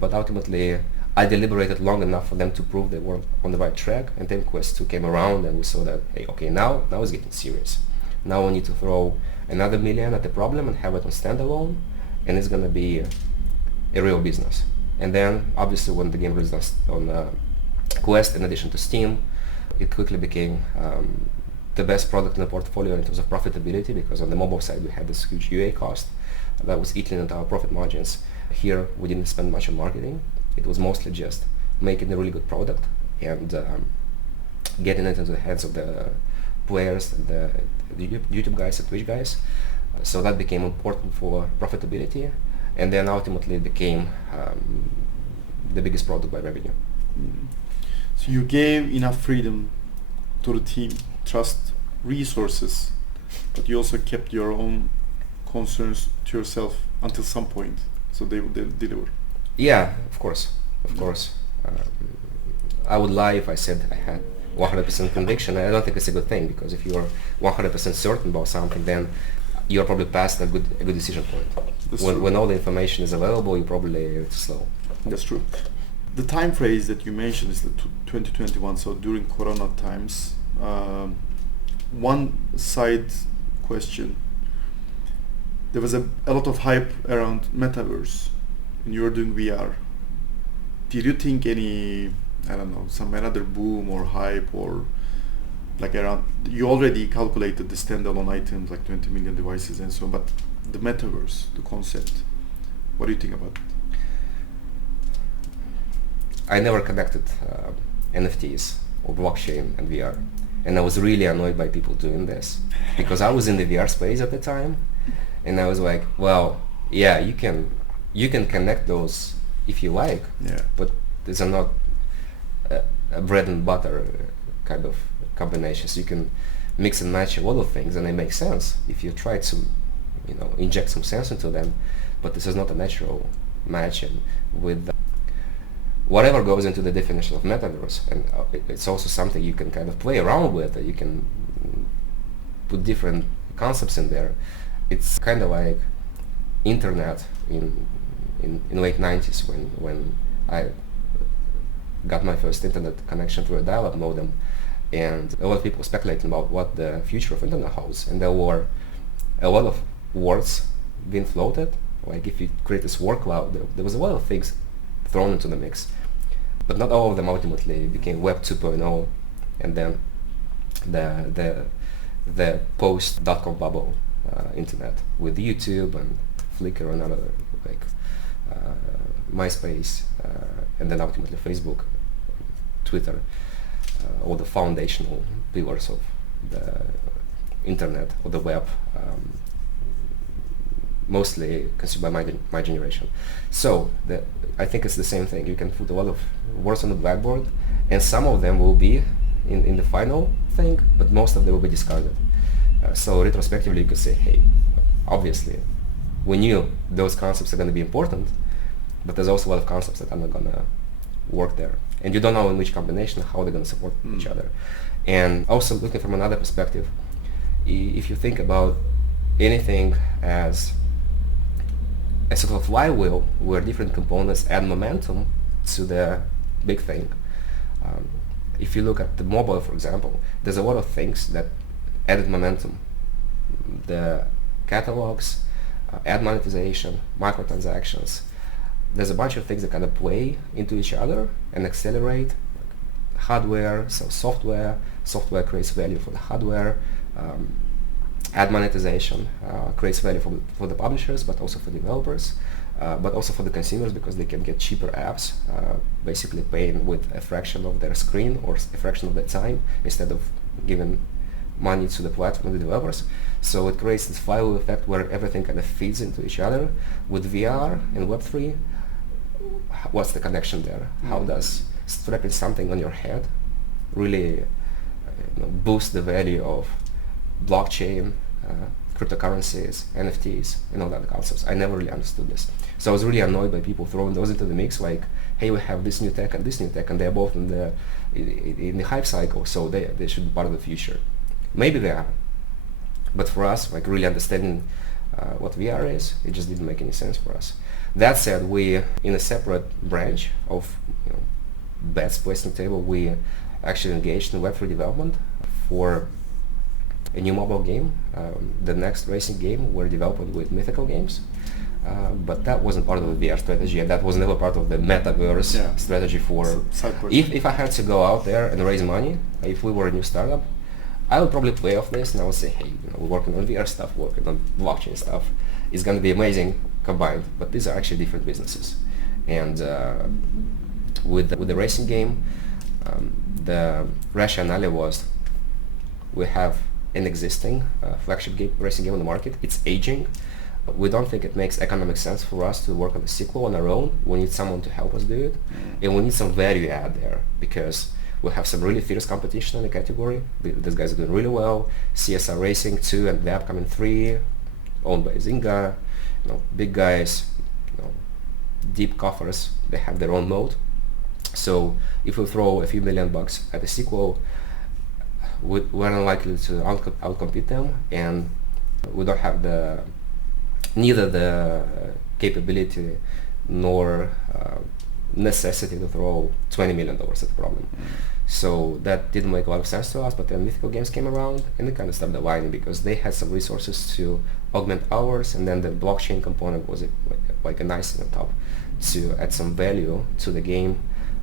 but ultimately I deliberated long enough for them to prove they were on the right track. And then Quest 2 came around, and we saw that, hey, okay, now it's getting serious. Now we need to throw another $1 million at the problem and have it on standalone, and it's going to be a real business. And then obviously when the game released on Quest, in addition to Steam, it quickly became the best product in the portfolio in terms of profitability, because on the mobile side we had this huge UA cost that was eating into our profit margins. Here we didn't spend much on marketing. It was mostly just making a really good product and getting it into the hands of the players, the YouTube guys, the Twitch guys. So that became important for profitability, and then ultimately it became the biggest product by revenue. So you gave enough freedom to the team, trust, resources, but you also kept your own concerns to yourself until some point, so they would deliver. Yeah, of course. I would lie if I said I had 100% conviction. I don't think it's a good thing, because if you're 100% certain about something, then you're probably past a good decision point. When all the information is available, you're probably slow. That's true. The time phrase that you mentioned is the 2021, so during Corona times. One side question, there was a lot of hype around Metaverse, and you were doing VR. Did you think any, some another boom or hype or around, you already calculated the standalone items like 20 million devices and so on, but the Metaverse, the concept, what do you think about it? I never connected NFTs or blockchain and VR, and I was really annoyed by people doing this, because I was in the VR space at the time, and I was like, well, yeah, you can connect those if you like, but these are not a bread and butter kind of combinations. You can mix and match a lot of things, and it makes sense if you try to inject some sense into them, but this is not a natural match. And with whatever goes into the definition of Metaverse, and it's also something you can kind of play around with, you can put different concepts in there. It's kind of like internet in late 90s when I got my first internet connection through a dial-up modem, and a lot of people speculating about what the future of internet holds, and there were a lot of words being floated, like if you create this word cloud, there was a lot of things thrown into the mix, but not all of them ultimately became Web 2.0, and then the post-dot-com bubble internet with YouTube and Flickr and other MySpace, and then ultimately Facebook, Twitter, all the foundational pillars of the internet or the web, mostly consumed by my generation. So I think it's the same thing. You can put a lot of words on the blackboard, and some of them will be in the final thing, but most of them will be discarded. So retrospectively, you could say, hey, obviously, we knew those concepts are going to be important, but there's also a lot of concepts that are not going to work there. And you don't know in which combination how they're going to support each other. And also looking from another perspective, if you think about anything as a sort of flywheel where different components add momentum to the big thing. If you look at the mobile, for example, there's a lot of things that added momentum. The catalogs, ad monetization, microtransactions. There's a bunch of things that kind of play into each other and accelerate. Hardware, so software creates value for the hardware. Ad monetization creates value for the publishers, but also for developers, but also for the consumers because they can get cheaper apps, basically paying with a fraction of their screen or a fraction of their time instead of giving money to the platform and the developers. So it creates this flywheel effect where everything kind of feeds into each other. With VR and Web3, what's the connection there? How does strapping something on your head really boost the value of blockchain, cryptocurrencies, NFTs, and all that concepts? I never really understood this. So I was really annoyed by people throwing those into the mix, like, hey, we have this new tech, and they're both in the hype cycle, so they should be part of the future. Maybe they are, but for us, like really understanding what VR is, it just didn't make any sense for us. That said, we, in a separate branch of bets placed on the table, we actually engaged in Web3 development for a new mobile game. The next racing game we're developing with Mythical Games, but that wasn't part of the VR strategy, and that was never part of the Metaverse strategy for... If I had to go out there and raise money, if we were a new startup, I would probably play off this and I would say, hey, we're working on VR stuff, working on blockchain stuff. It's going to be amazing combined, but these are actually different businesses. And with the racing game, the rationale was we have an existing flagship racing game on the market. It's aging. We don't think it makes economic sense for us to work on a sequel on our own. We need someone to help us do it. And we need some value add there because we have some really fierce competition in the category. These guys are doing really well. CSR Racing 2 and the upcoming 3, owned by Zynga, big guys, deep coffers. They have their own mode. So if we throw a few $1 million at a sequel, we're unlikely to outcompete them, and we don't have neither the capability nor necessity to throw $20 million at the problem. So that didn't make a lot of sense to us, but then Mythical Games came around and it kind of stopped aligning because they had some resources to augment ours, and then the blockchain component was like a nice on top to add some value to the game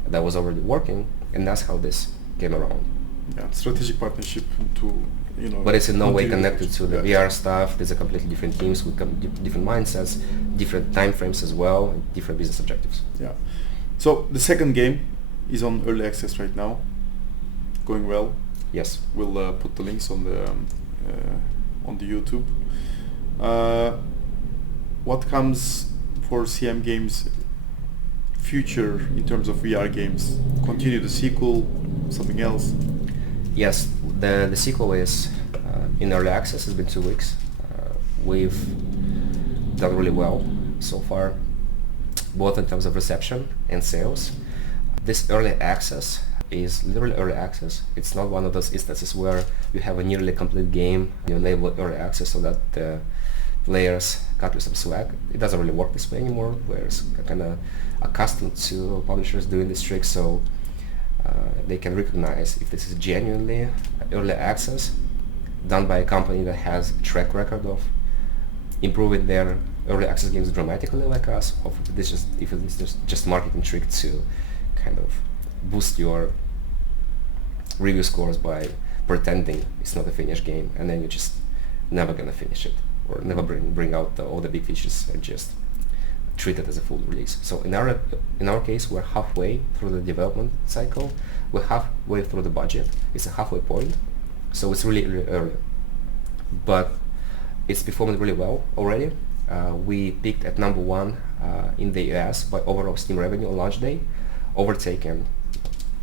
that was already working, and that's how this came around. Yeah, strategic partnership to, But it's in no way connected to the VR stuff. These are completely different teams with different mindsets, different time frames as well, and different business objectives. Yeah. So the second game is on early access right now, going well. Yes. We'll put the links on the YouTube. What comes for CM Games future in terms of VR games? Continue the sequel, something else? Yes, the sequel is in early access. It's been 2 weeks. We've done really well so far, both in terms of reception and sales. This early access is literally early access. It's not one of those instances where you have a nearly complete game, you enable early access so that the players cut you some slack. It doesn't really work this way anymore. We're kind of accustomed to publishers doing this trick, so they can recognize if this is genuinely early access done by a company that has a track record of improving their early access games dramatically like us, or if it's just a marketing trick to kind of boost your review scores by pretending it's not a finished game, and then you're just never gonna finish it or never bring out all the big features and just treat it as a full release. So in our case, we're halfway through the development cycle. We're halfway through the budget. It's a halfway point, so it's really, really early. But it's performing really well already. We peaked at number 1 in the US by overall Steam revenue on launch day, overtaking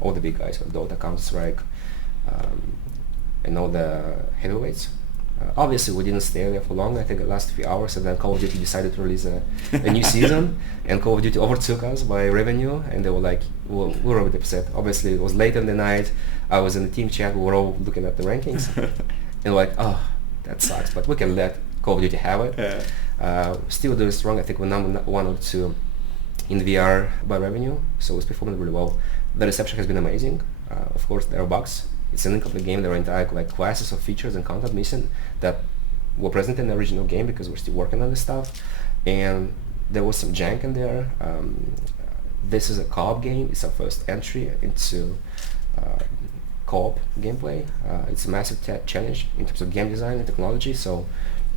all the big guys like Dota, Counter-Strike, and all the heavyweights. Obviously, we didn't stay there for long. I think the last few hours, and then Call of Duty decided to release a new season, and Call of Duty overtook us by revenue, and they were like, well, we were a bit upset. Obviously, it was late in the night. I was in the team chat. We were all looking at the rankings, and like, oh, that sucks. But we can let Call of Duty have it. Still doing strong. I think we're number 1 or 2 in VR by revenue, so it's performing really well. The reception has been amazing. Of course, there are bugs. It's an incomplete game. There are entire classes of features and content missing that were present in the original game because we're still working on this stuff. And there was some jank in there. This is a co-op game. It's our first entry into co-op gameplay. It's a massive challenge in terms of game design and technology. So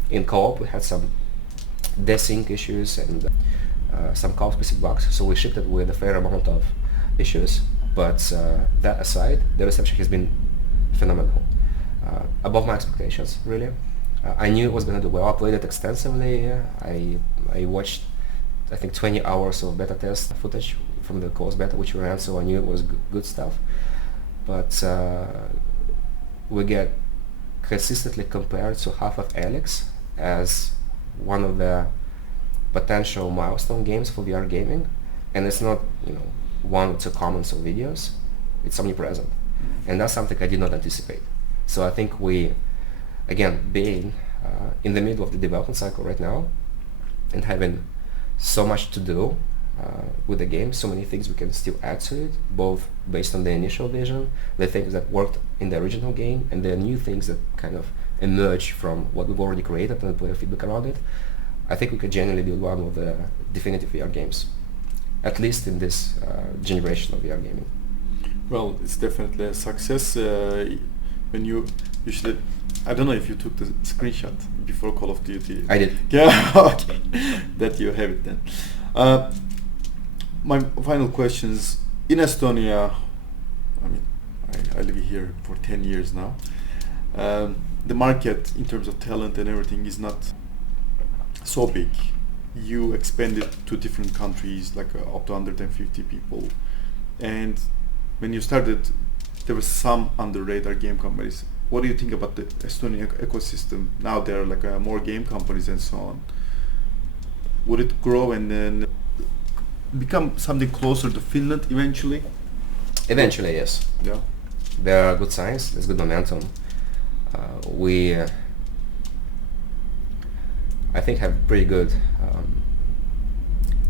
in co-op, we had some desync issues and some co-op specific bugs. So we shipped it with a fair amount of issues. But that aside, the reception has been phenomenal. Above my expectations, really. I knew it was going to do well. I played it extensively. I watched, I think, 20 hours of beta test footage from the closed beta, which we ran, so I knew it was good stuff. But we get consistently compared to Half-Life Alyx as one of the potential milestone games for VR gaming, and it's not, 1 or 2 comments or videos. It's omnipresent, and that's something I did not anticipate. So I think we, again, being in the middle of the development cycle right now and having so much to do with the game, so many things we can still add to it, both based on the initial vision, the things that worked in the original game, and the new things that kind of emerge from what we've already created and the player feedback around it. I think we could genuinely build one of the definitive VR games, at least in this generation of VR gaming. Well, it's definitely a success. When you should, I don't know if you took the screenshot before Call of Duty. I did. Yeah, okay. That you have it then. My final questions. In Estonia, I mean, I live here for 10 years now. The market in terms of talent and everything is not so big. You expanded to different countries, like up to 150 people. And when you started, there were some under-radar game companies. What do you think about the Estonian ecosystem? Now there are like more game companies and so on. Would it grow and then become something closer to Finland eventually? Eventually, yes. Yeah. There are good signs. There's good momentum. We, I think, have pretty good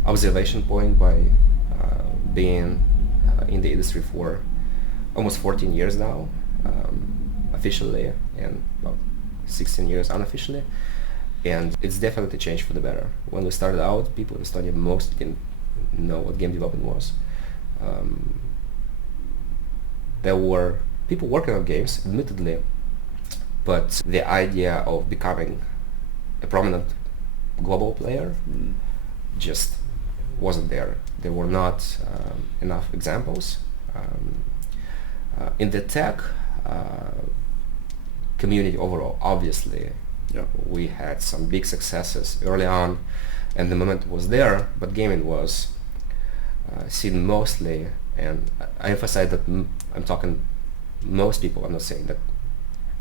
observation point by being in the industry for almost 14 years now, officially, and about 16 years unofficially. And it's definitely changed for the better. When we started out, people in Estonia mostly didn't know what game development was. There were people working on games, admittedly, but the idea of becoming a prominent global player just wasn't there. There were not enough examples. In the tech community overall, obviously, we had some big successes early on, and the momentum was there, but gaming was seen mostly, and I emphasize that I'm talking most people, I'm not saying that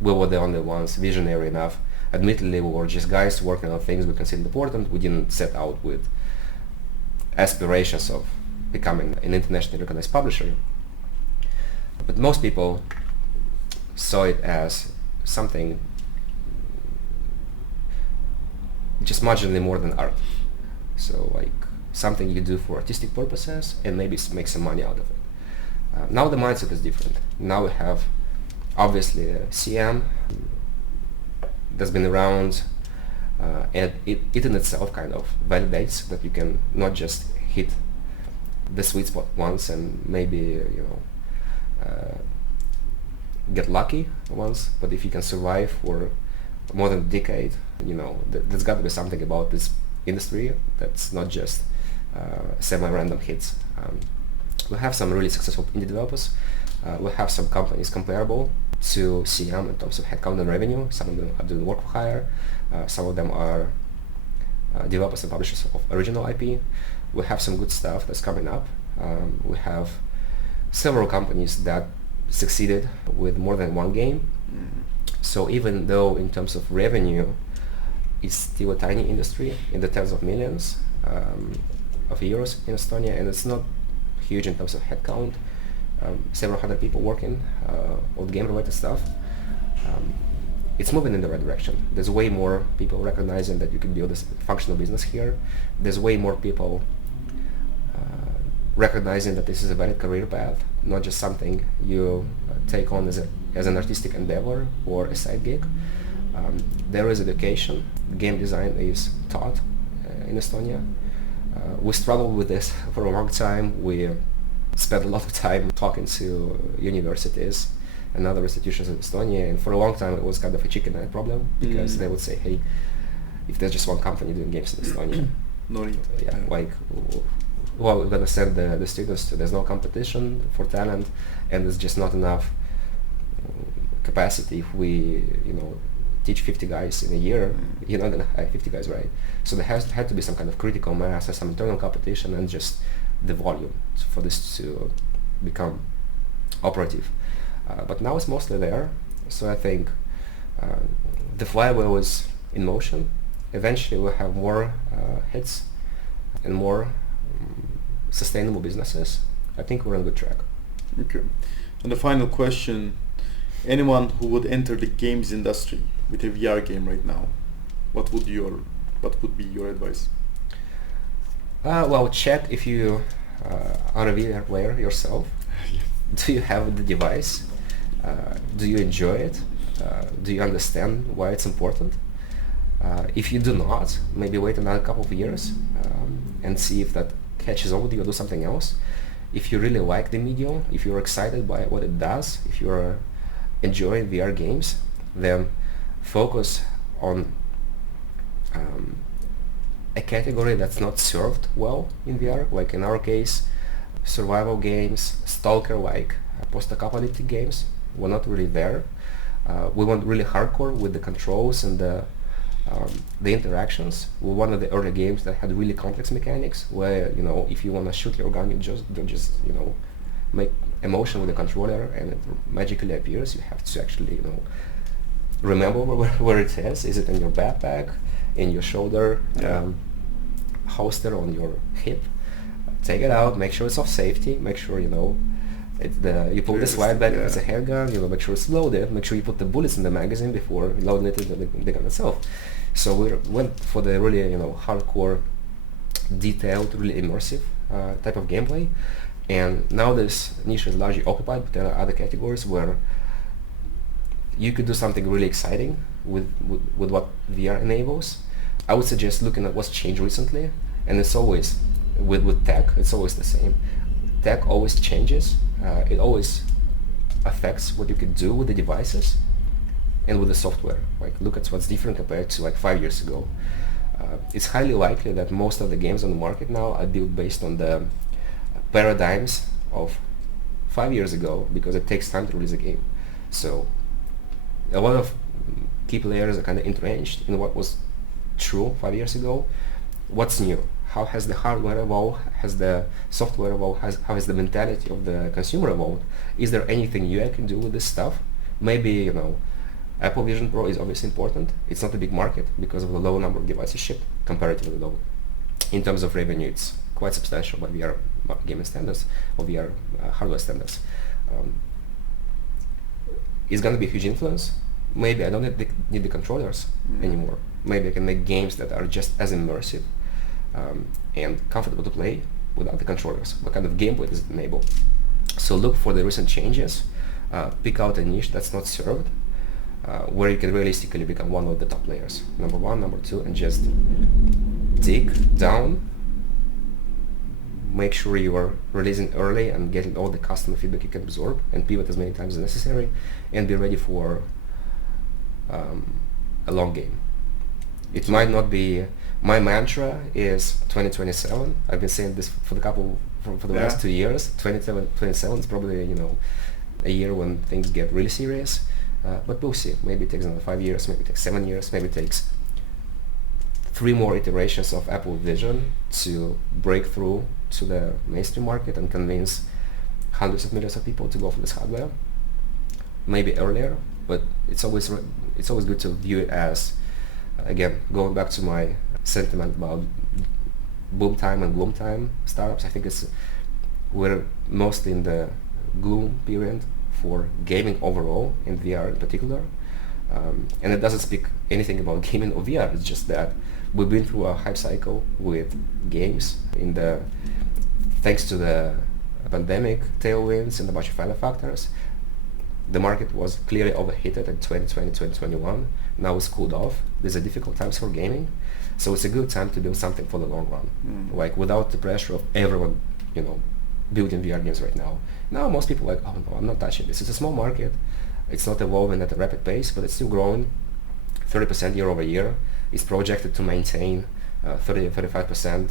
we were the only ones visionary enough. Admittedly, we were just guys working on things we considered important. We didn't set out with aspirations of becoming an internationally recognized publisher. But most people saw it as something just marginally more than art. So like something you do for artistic purposes and maybe make some money out of it. Now the mindset is different. Now we have obviously CM that's been around, and it in itself kind of validates that you can not just hit the sweet spot once and maybe get lucky once, but if you can survive for more than a decade, there's got to be something about this industry that's not just semi-random hits. We have some really successful indie developers. We have some companies comparable to CM in terms of headcount and revenue. Some of them are doing work for hire. Some of them are developers and publishers of original IP. We have some good stuff that's coming up. We have several companies that succeeded with more than one game. So even though in terms of revenue, it's still a tiny industry in the tens of millions of euros in Estonia, and it's not huge in terms of headcount. Several hundred people working on game-related stuff. It's moving in the right direction. There's way more people recognizing that you can build a functional business here. There's way more people recognizing that this is a valid career path, not just something you take on as an artistic endeavor or a side gig. There is education. Game design is taught in Estonia. We struggled with this for a long time. We spent a lot of time talking to universities and other institutions in Estonia, and for a long time it was kind of a chicken and egg problem, because they would say, hey, if there's just one company doing games in Estonia, no need. Like, well, we're gonna send the students to, there's no competition for talent, and there's just not enough capacity. If we, teach 50 guys in a year, you're not gonna hire 50 guys, right? So there had to be some kind of critical mass and some internal competition and just the volume for this to become operative. But now it's mostly there, so I think the flywheel is in motion. Eventually we'll have more hits and more sustainable businesses. I think we're on a good track. Okay. And the final question, anyone who would enter the games industry with a VR game right now, what would be your advice? Well, check if you are a VR player yourself. Do you have the device? Do you enjoy it? Do you understand why it's important? If you do not, maybe wait another couple of years and see if that catches on with you or do something else. If you really like the medium, if you're excited by what it does, if you're enjoying VR games, then focus on a category that's not served well in VR, like in our case, survival games, stalker-like post-apocalyptic games. We're not really there. We went really hardcore with the controls and the interactions. We're one of the early games that had really complex mechanics, where if you want to shoot your gun, you don't just make a motion with the controller and it magically appears. You have to actually remember where it is. Is it in your backpack, in your shoulder, holster on your hip? Take it out, make sure it's off safety, make sure you pull the slide back if it's a handgun, make sure it's loaded, make sure you put the bullets in the magazine before loading it into the gun itself. So we went for the really hardcore, detailed, really immersive type of gameplay. And now this niche is largely occupied, but there are other categories where you could do something really exciting with what VR enables. I would suggest looking at what's changed recently, and it's always with tech, it's always the same. Tech always changes. It always affects what you can do with the devices and with the software. Like, look at what's different compared to 5 years ago. It's highly likely that most of the games on the market now are built based on the paradigms of 5 years ago, because it takes time to release a game. So a lot of key players are kind of entrenched in what was true 5 years ago. What's new? How has the hardware evolved? Has the software evolved? How has the mentality of the consumer evolved? Is there anything new I can do with this stuff? Maybe, Apple Vision Pro is obviously important. It's not a big market because of the low number of devices shipped, comparatively low. In terms of revenue, it's quite substantial by VR gaming standards or VR hardware standards. It's going to be a huge influence. Maybe I don't need the controllers anymore. Maybe I can make games that are just as immersive and comfortable to play without the controllers. What kind of gameplay does it enable? So look for the recent changes. Pick out a niche that's not served, where you can realistically become one of the top players. Number one, number two, and just dig down. Make sure you are releasing early and getting all the customer feedback you can absorb, and pivot as many times as necessary, and be ready for a long game. It might not be. My mantra is 2027. I've been saying this for the last 2 years. 2027 is probably a year when things get really serious. But we'll see. Maybe it takes another 5 years. Maybe it takes 7 years. Maybe it takes 3 more iterations of Apple Vision to break through to the mainstream market and convince hundreds of millions of people to go for this hardware. Maybe earlier. but it's always good to view it as, again, going back to my sentiment about boom time and gloom time startups. I think we're mostly in the gloom period for gaming overall, in VR in particular. And it doesn't speak anything about gaming or VR. It's just that we've been through a hype cycle with games thanks to the pandemic tailwinds and a bunch of other factors. The market was clearly overheated in 2020, 2021. Now it's cooled off. These are difficult times for gaming. So it's a good time to build something for the long run. Like without the pressure of everyone, building VR games right now. Now most people are like, oh no, I'm not touching this. It's a small market. It's not evolving at a rapid pace, but it's still growing 30% year over year. It's projected to maintain 30-35%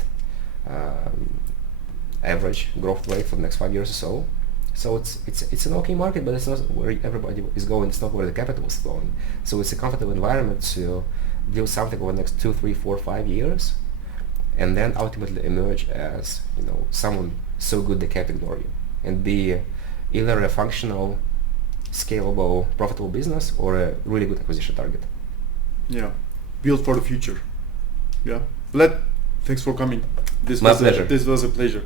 average growth rate for the next 5 years or so. So it's an okay market, but it's not where everybody is going. It's not where the capital is going. So it's a comfortable environment to build something over the next 2, 3, 4, 5 years, and then ultimately emerge as someone so good they can't ignore you, and be either a functional, scalable, profitable business or a really good acquisition target. Yeah, build for the future. Yeah, Vlad, thanks for coming. My pleasure. This was a pleasure.